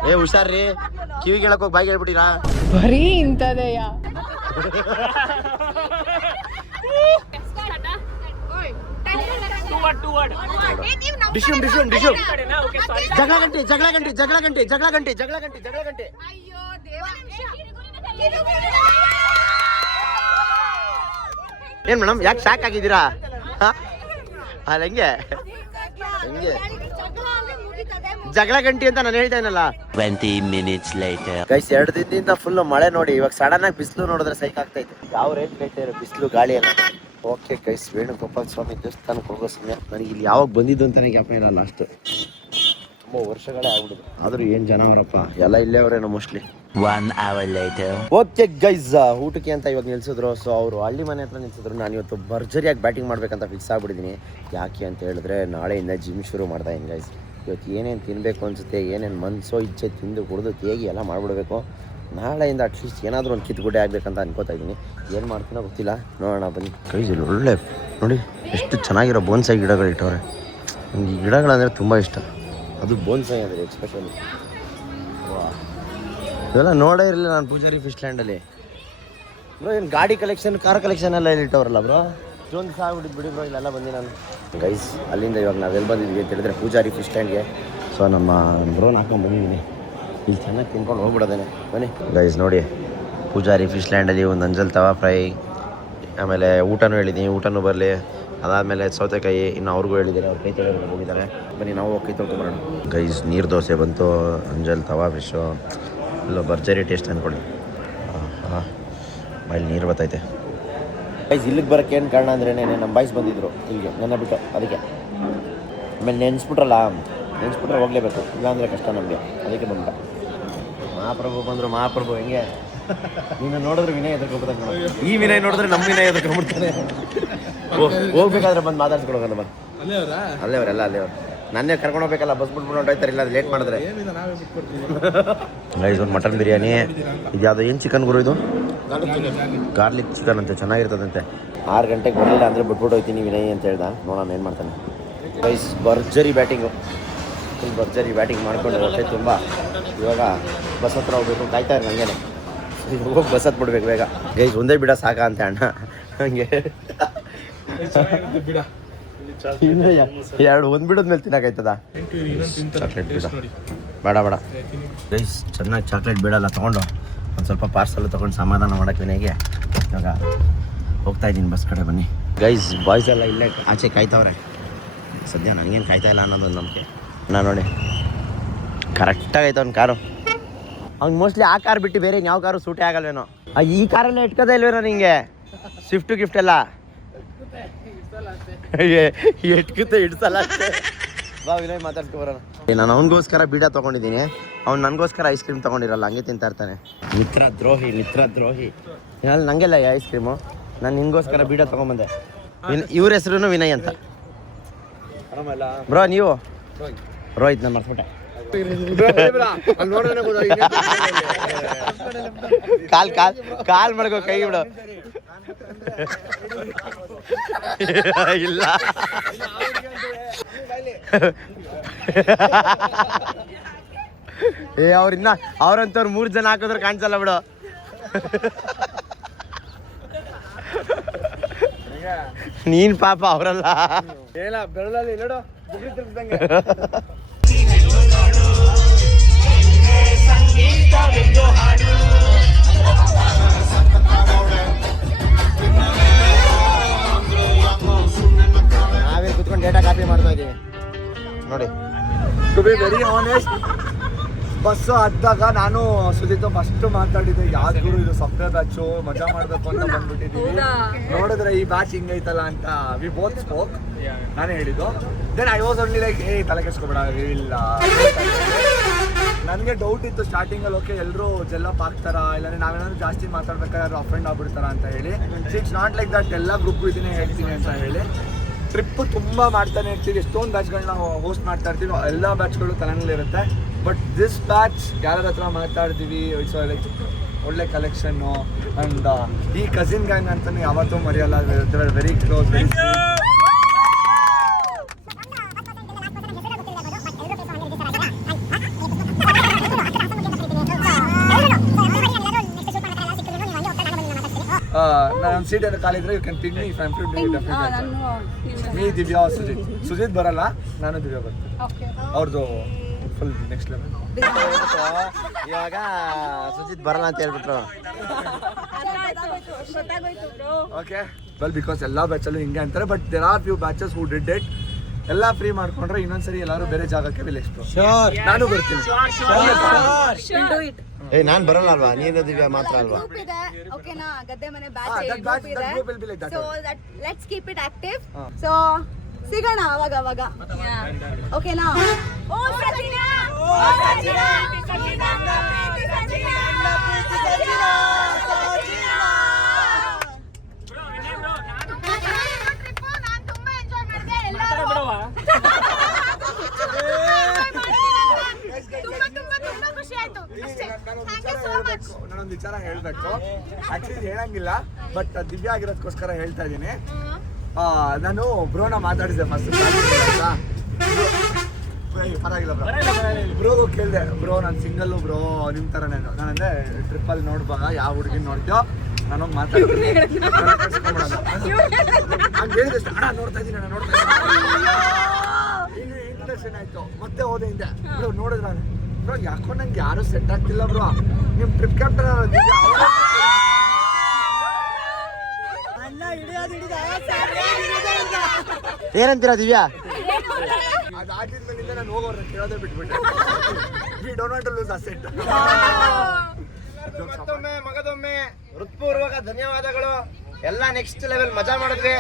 ಏ ಹುಷಾರ್ರಿ, ಕಿವಿಗೆ ಹೇಳಕ್ ಹೋಗಿ ಬಾಯಿಗೆ ಹೇಳ್ಬಿಟ್ಟಿರಾ? ಬರೀ ಇಂಥದೆಯ ಡಿಶುಮ್ ಜಗಳ ಗಂಟೆ. ಏನ್ ಮೇಡಮ್ ಯಾಕೆ ಶಾಕ್ ಆಗಿದ್ದೀರಾ? ಅಲ್ಲ ಹೆಂಗೆ ಜಗಳ ಗಂಟಿ ಅಂತ ನಾನು ಹೇಳ್ತಾ ಇನಲ್ಲ. 20 minutes later. ಗೈಸ್ 2 ದಿನದಿಂದ ಫುಲ್ ಮಳೆ ನೋಡಿ, ಇವಾಗ ಸಡನ್ ಆಗಿ ಬಿಸಿಲು ನೋಡಿದ್ರೆ ಸೈಕ್ ಆಗ್ತೈತೆ. ಯಾವ ರೇಟ್ ಕೈತೆ ಬಿಸಿಲು ಗಾಳಿ ಎಲ್ಲ. ಓಕೆ ಗೈಸ್, ವೇಣುಗೋಪಾಲ ಸ್ವಾಮಿ ದೇವಸ್ಥಾನಕ್ಕೆ ಹೋಗೋ ಸಮಯ. ನನಗೆ ಇಲ್ಲಿ ಯಾವಾಗ ಬಂದಿದ್ದು ಅಂತಾನೆ ಜ್ಞಾಪನ ಇಲ್ಲ. ಲಾಸ್ಟ್ ತುಂಬ ವರ್ಷಗಳೇ ಆಗ್ಬಿಡುದು. ಆದ್ರೂ ಏನ್ ಜನ ಅವರಪ್ಪ, ಎಲ್ಲ ಇಲ್ಲೇ ಅವರೇನೋ mostly. 1 hour later. Okay guys, ಊಟಕ್ಕೆ ಅಂತ ಇವಾಗ ನಿಲ್ಸಿದ್ರು. ಸೊ ಅವರು ಹಳ್ಳಿ ಮನೆ ಹತ್ರ ನಿಲ್ಸಿದ್ರು. ನಾನು ಇವತ್ತು ಭರ್ಜರಿಯಾಗಿ ಬ್ಯಾಟಿಂಗ್ ಮಾಡ್ಬೇಕಂತ ಫಿಕ್ಸ್ ಆಗ್ಬಿಟ್ಟಿದ್ದೀನಿ. ಯಾಕೆ ಅಂತ ಹೇಳಿದ್ರೆ ನಾಳೆಯಿಂದ ಜಿಮ್ ಶುರು ಮಾಡ್ತಾ ಇದ್ದೀನಿ ಗೈಸ್. ಇವತ್ತು ಏನೇನು ತಿನ್ನಬೇಕು ಅನಿಸುತ್ತೆ, ಏನೇನು ಮನಸ್ಸೋ ಇಚ್ಛೆ ತಿಂದು ಕುಡಿದು ತೇಗಿ ಎಲ್ಲ ಮಾಡಿಬಿಡ್ಬೇಕು. ನಾಳೆಯಿಂದ ಅಟ್ಲೀಸ್ಟ್ ಏನಾದರೂ ಒಂದು ಕಿತ್ತುಗುಡ್ಡೆ ಆಗಬೇಕಂತ ಅನ್ಕೋತಾ ಇದ್ದೀನಿ. ಏನು ಮಾಡ್ತೀನೋ ಗೊತ್ತಿಲ್ಲ, ನೋಡೋಣ ಬನ್ನಿ. ಗೈಸ್ ಇಲ್ಲಿ ಒಳ್ಳೆ ನೋಡಿ ಎಷ್ಟು ಚೆನ್ನಾಗಿರೋ ಬೋನ್ಸಾಯಿ ಗಿಡಗಳು ಇಟ್ಟವ್ರೆ. ನನಗೆ ಈ ಗಿಡಗಳಂದರೆ ತುಂಬ ಇಷ್ಟ, ಅದು ಬೋನ್ಸಾಯಿ ಅಂದರೆ ಎಕ್ಸ್ಪೆಷಲಿ. ಇವೆಲ್ಲ ನೋಡೇ ಇರಲಿಲ್ಲ ನಾನು ಪೂಜಾರಿ ಫಿಶ್ ಲ್ಯಾಂಡಲ್ಲಿ. ಬ್ರೋ ಏನು ಗಾಡಿ ಕಲೆಕ್ಷನ್, ಕಾರ್ ಕಲೆಕ್ಷನ್ ಎಲ್ಲ ಇಲ್ಲಿ ಇಟ್ಟವ್ರಲ್ಲ ಬ್ರೋ. ಇಷ್ಟೊಂದು ಸಾಗ್ಬಿಟ್ಟಿದ್ದು ಬಿಡಿ ಬ್ರೋ, ಇಲ್ಲೆಲ್ಲ ಬಂದು ನಾನು. ಗೈಸ್ ಅಲ್ಲಿಂದ ಇವಾಗ ನಾವೆಲ್ಲಿ ಬಂದಿದ್ವಿ ಅಂತ ಹೇಳಿದ್ರೆ ಪೂಜಾರಿ ಫಿಶ್ ಲ್ಯಾಂಡ್ಗೆ. ಸೊ ನಮ್ಮ ಡ್ರೋನ್ ಹಾಕೊಂಡು ಬಂದಿದ್ದೀನಿ. ಇಲ್ಲಿ ಚೆನ್ನಾಗಿ ತಿನ್ಕೊಂಡು ಹೋಗ್ಬಿಡೋದೇನೆ, ಬನ್ನಿ ಗೈಸ್. ನೋಡಿ ಪೂಜಾರಿ ಫಿಶ್ ಲ್ಯಾಂಡಲ್ಲಿ ಒಂದು ಅಂಜಲ್ ತವಾ ಫ್ರೈ, ಆಮೇಲೆ ಊಟನೂ ಹೇಳಿದ್ದೀನಿ, ಊಟನೂ ಬರಲಿ. ಅದಾದಮೇಲೆ ಸೌತೆಕಾಯಿ, ಇನ್ನು ಅವ್ರಿಗೂ ಹೇಳಿದ್ದಾರೆ, ಅವ್ರು ಕೈ ತೊಳೆಯೋರು ಹೋಗಿದ್ದಾರೆ. ಬನ್ನಿ ನಾವು ಕೈ ತೊಳ್ಕೊಂಬರೋಣ. ಗೈಸ್ ನೀರು ದೋಸೆ ಬಂತು, ಅಂಜಲ್ ತವಾ ಫಿಶು, ಇಲ್ಲ ಭರ್ಜರಿ ಟೇಸ್ಟ್ ಅಂದ್ಕೊಳ್ಳಿ. ಬಾಯಲ್ಲಿ ನೀರು ಬರ್ತೈತೆ. ಗೈಸ್ ಇಲ್ಲಿಗೆ ಬರೋಕ್ಕೆ ಏನು ಕಾರಣ ಅಂದ್ರೆ ನಮ್ಮ ಬಾಯ್ಸ್ ಬಂದಿದ್ರು ಇಲ್ಲಿಗೆ ನನ್ನ ಬಿಟ್ಟು, ಅದಕ್ಕೆ. ಆಮೇಲೆ ನೆನೆಸ್ಬಿಟ್ರೆ ಹೋಗಲೇಬೇಕು, ಇಲ್ಲಾಂದರೆ ಕಷ್ಟ ನಮಗೆ, ಅದಕ್ಕೆ ಬಂದ್ಬಿಟ್ಟ. ಮಹಾಪ್ರಭು ಬಂದರು, ಮಹಾಪ್ರಭು ಹೆಂಗೆ ನೀನು ನೋಡಿದ್ರೆ ವಿನಯ್ ಎದುರ್ಕೊಂಡ್ಬಿಡ್ತಾನೆ. ಈ ವಿನಯ್ ನೋಡಿದ್ರೆ ನಮ್ಮ ವಿನಯ್ ಎದುರ್ಕೊಂಡ್ಬಿಡ್ತಾನೆ. ಹೋಗ್ಬೇಕಾದ್ರೆ ಬಂದು ಮಾತಾಡ್ಸ್ಕೊಡೋಲ್ಲ, ಬಂದು ಅಲ್ಲೇ ಅವರೆಲ್ಲ ಅಲ್ಲೇ ಅವ್ರು. ನನ್ನೇ ಕರ್ಕೊಂಡು ಹೋಗ್ಬೇಕಲ್ಲ, ಬಸ್ ಬಿಟ್ಬಿಟ್ಟು ಹೊಂಟೋಯ್ತಾರೆ, ಇಲ್ಲ ಅದು ಲೇಟ್ ಮಾಡಿದ್ರೆ. ಗೈಸ್ ಒಂದು ಮಟನ್ ಬಿರಿಯಾನಿ, ಇದು ಯಾವುದು ಏನು ಚಿಕನ್ ಗುರು, ಇದು ಗಾರ್ಲಿಕ್ ಚಿಕನ್ ಅಂತೆ, ಚೆನ್ನಾಗಿರ್ತದಂತೆ. 6 ಗಂಟೆಗೆ ಬರಲಿಲ್ಲ ಅಂದರೆ ಬಿಟ್ಬಿಟ್ಟು ಹೋಗ್ತೀನಿ ವಿನಯ್ ಅಂತ ಹೇಳ್ದ. ನೋಡೋಣ ಏನು ಮಾಡ್ತಾನೆ. ಗೈಸ್ ಭರ್ಜರಿ ಬ್ಯಾಟಿಂಗು, ಫುಲ್ ಭರ್ಜರಿ ಬ್ಯಾಟಿಂಗ್ ಮಾಡ್ಕೊಂಡು ಹೊಟ್ಟೆ ತುಂಬ. ಇವಾಗ ಬಸ್ ಹತ್ರ ಹೋಗ್ಬೇಕು, ಕಾಯ್ತಾ ಇರು ಹಂಗೇನೆ. ಹೋಗಿ ಬಸ್ ಹತ್ತು ಬಿಡ್ಬೇಕು ಬೇಗ. ಗೈಸ್ ಒಂದೇ ಬಿಡ ಸಾಕ ಅಂತ ಅಣ್ಣ, ಹಂಗೆ 2 ಒಂದು ಬಿಡೋದ್ಮೇಲೆ ತಿನ್ನೋಕಾಯ್ತದ? ಚಾಕ್ಲೇಟ್ ಬಿಡ ಬೇಡ ಗೈಸ್, ಚೆನ್ನಾಗಿ ಚಾಕ್ಲೇಟ್ ಬಿಡಲ್ಲ ತೊಗೊಂಡು ಒಂದು ಸ್ವಲ್ಪ ಪಾರ್ಸಲ್ ತೊಗೊಂಡು ಸಮಾಧಾನ ಮಾಡೋಕ್ಕೆ ವಿನಯ್ಗೆ. ಇವಾಗ ಹೋಗ್ತಾ ಇದ್ದೀನಿ ಬಸ್ ಕಡೆ, ಬನ್ನಿ ಗೈಸ್. ಬಾಯ್ಸ್ ಎಲ್ಲ ಇಲ್ಲೇ ಆಚೆ ಕಾಯ್ತವ್ರೆ. ಸದ್ಯ ನನಗೇನು ಕಾಯ್ತಾ ಇಲ್ಲ ಅನ್ನೋದು ನಂಬಿಕೆ. ನಾನು ನೋಡಿ ಕರೆಕ್ಟಾಗಿ ಆಯ್ತು ಅವ್ನ ಕಾರು. ಅವ್ನು ಮೋಸ್ಟ್ಲಿ ಆ ಕಾರ್ ಬಿಟ್ಟು ಬೇರೆ ಯಾವ ಕಾರು ಸೂಟೇ ಆಗಲ್ವೇನೋ. ಈ ಕಾರಲ್ಲ ಇಟ್ಕೋದೇ ಇಲ್ವೇನೋ ನಿಂಗೆ? ಸ್ವಿಫ್ಟು ಗಿಫ್ಟ್ ಎಲ್ಲ ಎಟ್ಕುತ್ತೆ, ಇಡ್ಸಲ್ಲ ಅಷ್ಟೇ. ಬಾ ವಿನಯ್ ಮಾತಾಡ್ಸ್ಕೊ ಬರೋಣ. ನಾನು ಅವನಿಗೋಸ್ಕರ ಬೀಡ ತೊಗೊಂಡಿದ್ದೀನಿ, ಅವ್ನು ನನಗೋಸ್ಕರ ಐಸ್ ಕ್ರೀಮ್ ತೊಗೊಂಡಿರಲ್ಲ, ಹಂಗೆ ತಿಂತಾ ಇರ್ತಾನೆ. ಮಿತ್ರ ದ್ರೋಹಿ ಅಲ್ಲಿ ನನಗೆಲ್ಲ ಐಸ್ ಕ್ರೀಮು, ನಾನು ನಿನಗೋಸ್ಕರ ಬೀಡ ತೊಗೊಂಬಂದೆ. ಇವ್ರ ಹೆಸರು ವಿನಯ್ ಅಂತ. ಬ್ರೋ ನೀವು ರೋಹಿತ್, ನಾನು ಮರ್ಸ್ಬಿಟ್ಟೆ. ಕಾಲ್ ಮಾಡ್ಕೋ, ಕೈ ಬಿಡು. ಇಲ್ಲ ಅವ್ರಂತವ್ರು 3 ಜನ ಹಾಕಿದ್ರೆ ಕಾಣಿಸಲ್ಲ ಬಿಡು. ನೀನ್ ಪಾಪ ಅವರಲ್ಲ. ಬೆರಳಲ್ಲಿ ನೋಡು ಸಂಗೀತ ನೋಡಿ. To be very honest, bus ಹತ್ತಾಗ ನಾನು ಸುಜಿತ್ ಫಸ್ಟ್ ಮಾತಾಡಿದ್ದೆ, ಯಾವ್ದು ಗುರು ಇದು ಸಪ್ಲೈ ಬ್ಯಾಚು, ಮಜಾ ಮಾಡ್ಬೇಕು ಅಂತ ಬಂದ್ಬಿಟ್ಟಿದ್ದೀವಿ, ನೋಡಿದ್ರೆ ಈ ಬ್ಯಾಚ್ ಹಿಂಗೈತಲ್ಲ ಅಂತ ವಿ ಬೋತ್ ಸ್ಪೋಕ್. ನಾನೇ ಹೇಳಿದ್ದು. Then I was only like ತಲೆ ಕೆಡ್ಸ್ಕೊಬೇಡ, ಇಲ್ಲ ನನಗೆ ಡೌಟ್ ಇತ್ತು ಸ್ಟಾರ್ಟಿಂಗಲ್ಲಿ, ಓಕೆ ಎಲ್ಲರೂ ಜೆಲ್ಲಪ್ ಆಗ್ತಾರ, ಇಲ್ಲಾಂದ್ರೆ ನಾವೇನಾದ್ರು ಜಾಸ್ತಿ ಮಾತಾಡ್ಬೇಕಾದ್ರೆ ಅಫೆಂಡ್ ಆಗ್ಬಿಡ್ತಾರ ಅಂತ ಹೇಳಿ. ಇಟ್ಸ್ ನಾಟ್ ಲೈಕ್ ದಟ್, ಎಲ್ಲ ಗ್ರೂಪ್ ಇದನ್ನೇ ಹೇಳ್ತೀನಿ ಅಂತ ಹೇಳಿ. ಟ್ರಿಪ್ ತುಂಬ ಮಾಡ್ತಾನೆ ಇರ್ತೀವಿ, ಎಷ್ಟೊಂದು ಬ್ಯಾಚ್ಗಳನ್ನ ಹೋಸ್ಟ್ ಮಾಡ್ತಾ ಇರ್ತೀವಿ, ಎಲ್ಲ ಬ್ಯಾಚ್ಗಳು ತಲೆನಲ್ಲಿರುತ್ತೆ. ಬಟ್ ದಿಸ್ ಬ್ಯಾಚ್ ಯಾರ ಹತ್ರ ಮಾತಾಡ್ತೀವಿ, ಇಟ್ಸ್ ಲೈಕ್ ಒಳ್ಳೆ ಕಲೆಕ್ಷನ್ನು. ಆ್ಯಂಡ್ ಈ ಕಸಿನ್ ಗ್ಯಾಂಗ್ ಅಂತಲೇ ಯಾವತ್ತೂ ಮರೆಯಲ್ಲ, ವೆರಿ ಕ್ಲೋಸ್, ವೆರಿ ನಾನು ಸೀಟ್ ಏನು ಕಾಲಿದ್ರೆ you can pick me if I am free definitely. Me Divya Sujith ಬರಲ್ಲ, ನಾನು ದಿವ್ಯಾ ಬರ್ತೀನಿ. ಅವ್ರದ್ದು ಫುಲ್ ನೆಕ್ಸ್ಟ್ ಲೆವೆಲ್. ಇವಾಗ ಸುಜಿತ್ ಬರಲ್ಲ ಅಂತ ಹೇಳ್ಬಿಟ್ರು. ಓಕೆ ವೆಲ್, ಬಿಕಾಸ್ ಎಲ್ಲ ಬ್ಯಾಚಲ್ಲೂ ಹಿಂಗೆ ಅಂತಾರೆ, but there are few batches who did it. ಎಲ್ಲ ಫ್ರೀ ಮಾಡ್ಕೊಂಡ್ರೆ ಇನ್ನೊಂದ್ಸರಿ ಎಲ್ಲರೂ ಬೇರೆ ಜಾಗಕ್ಕೆ ವಿಲ್ ಎಕ್ಸ್ಪ್ಲೋರ್. ನಾನು ಬರ್ತೀನಿ. ನಾನು ಬರಲ್ಲ ಅಲ್ವಾ, ನೀನು ದಿವ್ಯಾ ಮಾತ್ರ ಅಲ್ವಾ? ಓಕೆನಾ, ಗದ್ದೆ ಮನೆ that group will be like that. So let's keep it active. So ಸಿಗೋಣ ಅವಾಗ ಓಕೆನಾ? ಓ ಸಚಿನ, ಓ ಸಚಿನ, ಸಚಿನ, ಸಚಿನ, ಸಚಿನ. ನಾನೊಂದು ವಿಚಾರ ಹೇಳ್ಬೇಕು, ಆಕ್ಚುಲಿ ಹೇಳಂಗಿಲ್ಲ, ಬಟ್ ದಿವ್ಯಾ ಆಗಿರೋದಕ್ಕೋಸ್ಕರ ಹೇಳ್ತಾ ಇದ್ದೀನಿ. ನಾನು ಬ್ರೋನ ಮಾತಾಡಿದ್ದೆ ಫಸ್ಟ್, ಪರವಾಗಿಲ್ಲ ಬ್ರೋಗೂ ಕೇಳಿದೆ, ಬ್ರೋ ನಾನು ಸಿಂಗಲ್ಲು ಬ್ರೋ ನಿಮ್ಮ ಥರನೇ. ನಾನಂದ್ರೆ ಟ್ರಿಪ್ಪಲ್ಲಿ ನೋಡ್ಬಾಗ ಯಾವ ಹುಡುಗಿನ ನೋಡ್ತೀಯೋ ನಾನು ಮಾತಾಡ್ತೀನಿ, ಹಂಗೆ ಹೇಳಿದಷ್ಟು ಅಣ್ಣ ನೋಡ್ತಾ ಇದ್ದೀನಿ, ನಾನು ನೋಡ್ತಾ ಇದ್ದೀನಿ. ಈಗ ಇಂಟ್ರಡಕ್ಷನ್ ಆಯಿತು, ಮತ್ತೆ ಹೋದೆ ಹಿಂದೆ. ಬ್ರೋ ನೋಡಿದ್ರೆ ಬ್ರೋ ಯಾಕೋ ನಂಗೆ ಯಾರು ಸೆಟ್ ಆಗ್ತಿಲ್ಲ ಬ್ರೋ, ನಿಮ್ಮ ಟ್ರಿಪ್ ಕ್ಯಾಪ್ಟನ್ ಏನಂತೀರಾ ದಿವ್ಯಾ? ಅದಾಗಿದ್ಮೇಲಿಂದ ನಾನು ಹೋಗೋರ್ನ ಕೇಳೋದೇ ಬಿಟ್ಬಿಟ್ಟೆ. We don't want to lose asset. ಮಗದೊಮ್ಮೆ ಹೃತ್ಪೂರ್ವಕ ಧನ್ಯವಾದಗಳು. ಎಲ್ಲ ನೆಕ್ಸ್ಟ್ ಲೆವೆಲ್ ಮಜಾ ಮಾಡಿದ್ವಿ.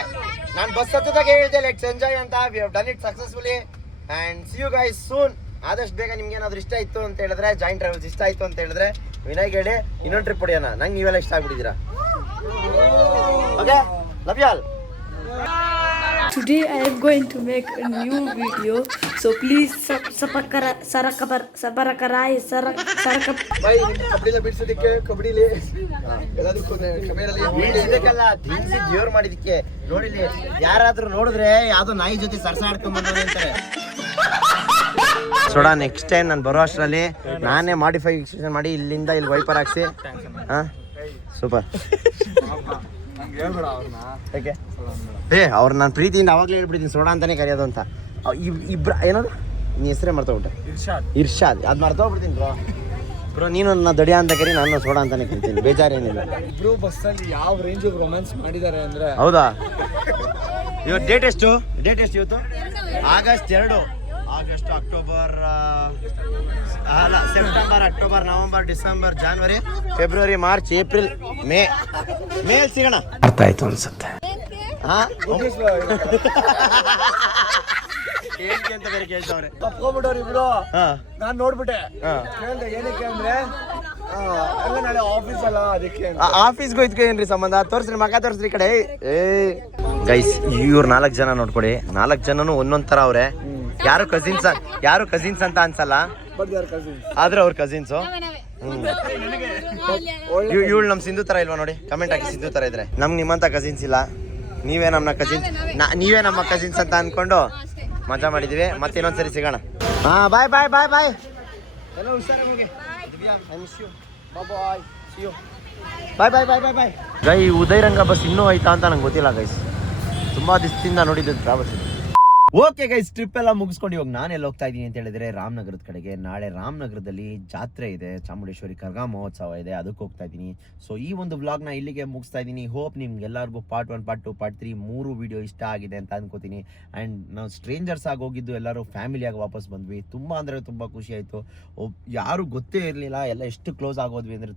ನಾನು ಬಸ್ ಹತ್ತದಾಗ ಹೇಳಿದೆ ಲೆಟ್ಸ್ ಎಂಜಾಯ್ ಅಂತ. We have done it successfully and see you guys soon. ಆದಷ್ಟು ಬೇಗ ನಿಮ್ಗೆ ಏನಾದ್ರು ಇಷ್ಟ ಇತ್ತು ಅಂತ ಹೇಳಿದ್ರೆ, ಜಾಯಿಂಟ್ ಟ್ರಾವೆಲ್ಸ್ ಇಷ್ಟ ಆಯಿತು ಅಂತ ಹೇಳಿದ್ರೆ ವಿನಯ್ ಹೇಳಿ ಇನ್ನೊಂದು ಟ್ರಿಪ್ ಹೊಡೆಯೋಣ. ನಂಗೆ ನೀವೆಲ್ಲ ಇಷ್ಟ ಆಗ್ಬಿಟ್ಟಿದ್ದೀರಾ. Okay, love you all. Today I am going to make a new video, so please bye ಕಬಡ್ಡಿಲ ಬಿಡಿಸೋದಕ್ಕೆ, ಕಬಡ್ಡಿಲಿ ಎಲ್ಲದಕ್ಕೂ ಇದಕ್ಕೆಲ್ಲ ತಿನ್ಸಿ ಜೋರ್ ಮಾಡಿದಕ್ಕೆ ನೋಡಿಲಿ. ಯಾರಾದ್ರೂ ನೋಡಿದ್ರೆ ಯಾವ್ದೋ ನಾಯಿ ಜೊತೆ ಸರ್ಸಾಡ್ಕೊಂಡ್ ಬಂದ ಅಂತಾರೆ. ಸೋಡ ನೆಕ್ಸ್ಟ್ ಟೈಮ್ ನಾನು ಬರೋ ಅಷ್ಟರಲ್ಲಿ ನಾನೇ ಮಾಡಿಫಿಕೇಶನ್ ಮಾಡಿ ಇಲ್ಲಿಂದ ಇಲ್ಲಿ ವೈಪರ್ ಹಾಕ್ಸಿ. ಹಾಂ ಸೂಪರ್. ಅವ್ರು ನಾನು ಪ್ರೀತಿಯಿಂದ ಅವಾಗಲೇ ಹೇಳ್ಬಿಡ್ತೀನಿ ಸೋಡಾ ಅಂತಾನೆ ಕರೆಯೋದು ಅಂತ. ಇಬ್ರ ಏನದು ನೀ ಹೆಸರೇ ಮರ್ತೋಗ್ಬಿಟ್ಟೆ, ಇರ್ಷಾದ್. ಅದು ಮರ್ತೋಗ್ಬಿಡ್ತೀನಿ ಬ್ರೋ. ನೀನು ನನ್ನ ದಡಿಯ ಅಂತ ಕರಿ, ನಾನು ಸೋಡಾ ಅಂತಾನೆ ಕರಿತೀನಿ, ಬೇಜಾರೇನಿಲ್ಲ. ಇಬ್ರು ಬಸ್ಸಲ್ಲಿ ಯಾವ ರೇಂಜ್ ರೊಮ್ಯಾನ್ಸ್ ಮಾಡಿದ್ದಾರೆ ಅಂದ್ರೆ. ಹೌದಾ? ಇವತ್ತು ಡೇಟ್ ಎಷ್ಟು ಇವತ್ತು? ಆಗಸ್ಟ್ 2. ಆಗಸ್ಟ್, ಅಕ್ಟೋಬರ್, ಅಲ್ಲ September, October, November, December, January, February, March, April, May ಸಿಗೋಣ. ಗೊತ್ತಾಯ್ತು ಅನ್ಸುತ್ತೆ. ಏನಕ್ಕೆ ಅಂತ ಬೇರೆ ಕೇಳ್ತವ್ರೆ. ತಪ್ಕೊಬಿಟ್ಟವ್ರು ಇಬ್ರು. ನಾನ್ ನೋಡ್ಬಿಟ್ಟೆ, ಕೇಳ್ದೆ ಏನಕ್ಕೆ ಅಂದ್ರೆ ಎಲ್ಲ ನಾಳೆ ಆಫೀಸ್ ಅಲ್ಲ ಅದಕ್ಕೆ. ಆಫೀಸ್ಗೂ ಇದಕ್ಕೆ ಏನ್ರಿ ಸಂಬಂಧ? ತೋರಿಸ್ರಿ, ಮಗ ತೋರಿಸ್ರಿ ಈ ಕಡೆ. ಗೈಸ್ ಇವ್ರು 4 ಜನ ನೋಡ್ಕೊಡಿ. 4 ಜನನು ಒಂದೊಂದ್ ತರ ಅವ್ರೆ. ಯಾರು ಕಸಿನ್ಸ್ ಅಂತ ಅನ್ಸಲ್ಲ, ಆದ್ರೆ ಅವ್ರ ಕಸಿನ್ಸು. ಇವಳು ನಮ್ ಸಿಂಧು ತರ ಇಲ್ವಾ ನೋಡಿ, ಕಮೆಂಟ್ ಹಾಕಿ ಸಿಂಧು ತರ ಇದ್ರೆ. ನಮ್ಗೆ ನಿಮ್ಮಂತ ಕಸಿನ್ಸ್ ಇಲ್ಲ, ನೀವೇ ನಮ್ಮ ಕಸಿನ್ಸ್ ಅಂತ ಅನ್ಕೊಂಡು ಮಜಾ ಮಾಡಿದೀವಿ. ಮತ್ತೆ ಇನ್ನೊಂದ್ಸರಿ ಸಿಗೋಣ. ಬಾಯ್ ಬಾಯ್ ಬಾಯ್ ಬಾಯ್. ಎಲ್ಲ ಹುಷಾರಾಗಿ ಬಾಯ್ ಬಾಯ್ ಬಾಯ್ ಬಾಯ್ ಬಾಯ್. ಗೈ ಉದಯರಂಗ ಬಸ್ ಇನ್ನೂ ಆಯ್ತಾ ಅಂತ ನಂಗೆ ಗೊತ್ತಿಲ್ಲ ಗೈಸ್. ತುಂಬಾ ದಿವಸದಿಂದ ನೋಡಿದ್ದು ಟ್ರಾವೆಲ್ಸ್. ಓಕೆ ಗೈಸ್, ಟ್ರಿಪ್ ಎಲ್ಲ ಮುಗಿಸ್ಕೊಂಡು ಇವಾಗ ನಾನು ಎಲ್ಲಿ ಹೋಗ್ತಾ ಇದ್ದೀನಿ ಅಂತ ಹೇಳಿದ್ರೆ ರಾಮನಗರದ ಕಡೆಗೆ. ನಾಳೆ ರಾಮನಗರದಲ್ಲಿ ಜಾತ್ರೆ ಇದೆ, ಚಾಮುಂಡೇಶ್ವರಿ ಕರಗ ಮಹೋತ್ಸವ ಇದೆ, ಅದಕ್ಕೆ ಹೋಗ್ತಾ ಇದ್ದೀನಿ. ಸೊ ಈ ಒಂದು ವ್ಲಾಗ್ನ ಇಲ್ಲಿಗೆ ಮುಗಿಸ್ತಾ ಇದ್ದೀನಿ. ಹೋಪ್ ನಿಮ್ಗೆ ಎಲ್ಲರಿಗೂ ಪಾರ್ಟ್ 1, ಪಾರ್ಟ್ 2, ಪಾರ್ಟ್ 3 3 ವಿಡಿಯೋ ಇಷ್ಟ ಆಗಿದೆ ಅಂತ ಅನ್ಕೋತೀನಿ. ಆ್ಯಂಡ್ ನಾವು ಸ್ಟ್ರೇಂಜರ್ಸ್ ಆಗಿ ಹೋಗಿದ್ದು, ಎಲ್ಲರೂ ಫ್ಯಾಮಿಲಿಯಾಗಿ ವಾಪಸ್ ಬಂದ್ವಿ. ತುಂಬ ಅಂದರೆ ತುಂಬ ಖುಷಿ ಆಯಿತು. ಯಾರು ಗೊತ್ತೇ ಇರಲಿಲ್ಲ, ಎಲ್ಲ ಎಷ್ಟು ಕ್ಲೋಸ್ ಆಗೋದ್ವಿ ಅಂದರೆ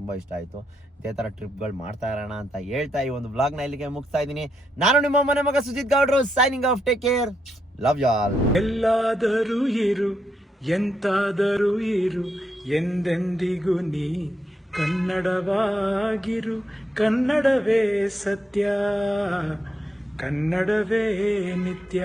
ತುಂಬ ಇಷ್ಟ ಆಯಿತು. ಇದೇ ಥರ ಟ್ರಿಪ್ಗಳು ಮಾಡ್ತಾ ಇರೋಣ ಅಂತ ಹೇಳ್ತಾ ಈ ಒಂದು ವ್ಲಾಗ್ನ ಇಲ್ಲಿಗೆ ಮುಗಿಸ್ತಾ ಇದ್ದೀನಿ. ನಾನು ನಿಮ್ಮ ಮನೆ ಮಗ ಸುಜಿತ್ ಗೌಡ್ರು, signing off. Take care, love you all. ಎಲ್ಲಾದರೂ ಇರು, ಎಂತಾದರೂ ಇರು, ಎಂದೆಂದಿಗೂ ನೀ ಕನ್ನಡವಾಗಿರು. ಕನ್ನಡವೇ ಸತ್ಯ, ಕನ್ನಡವೇ ನಿತ್ಯ.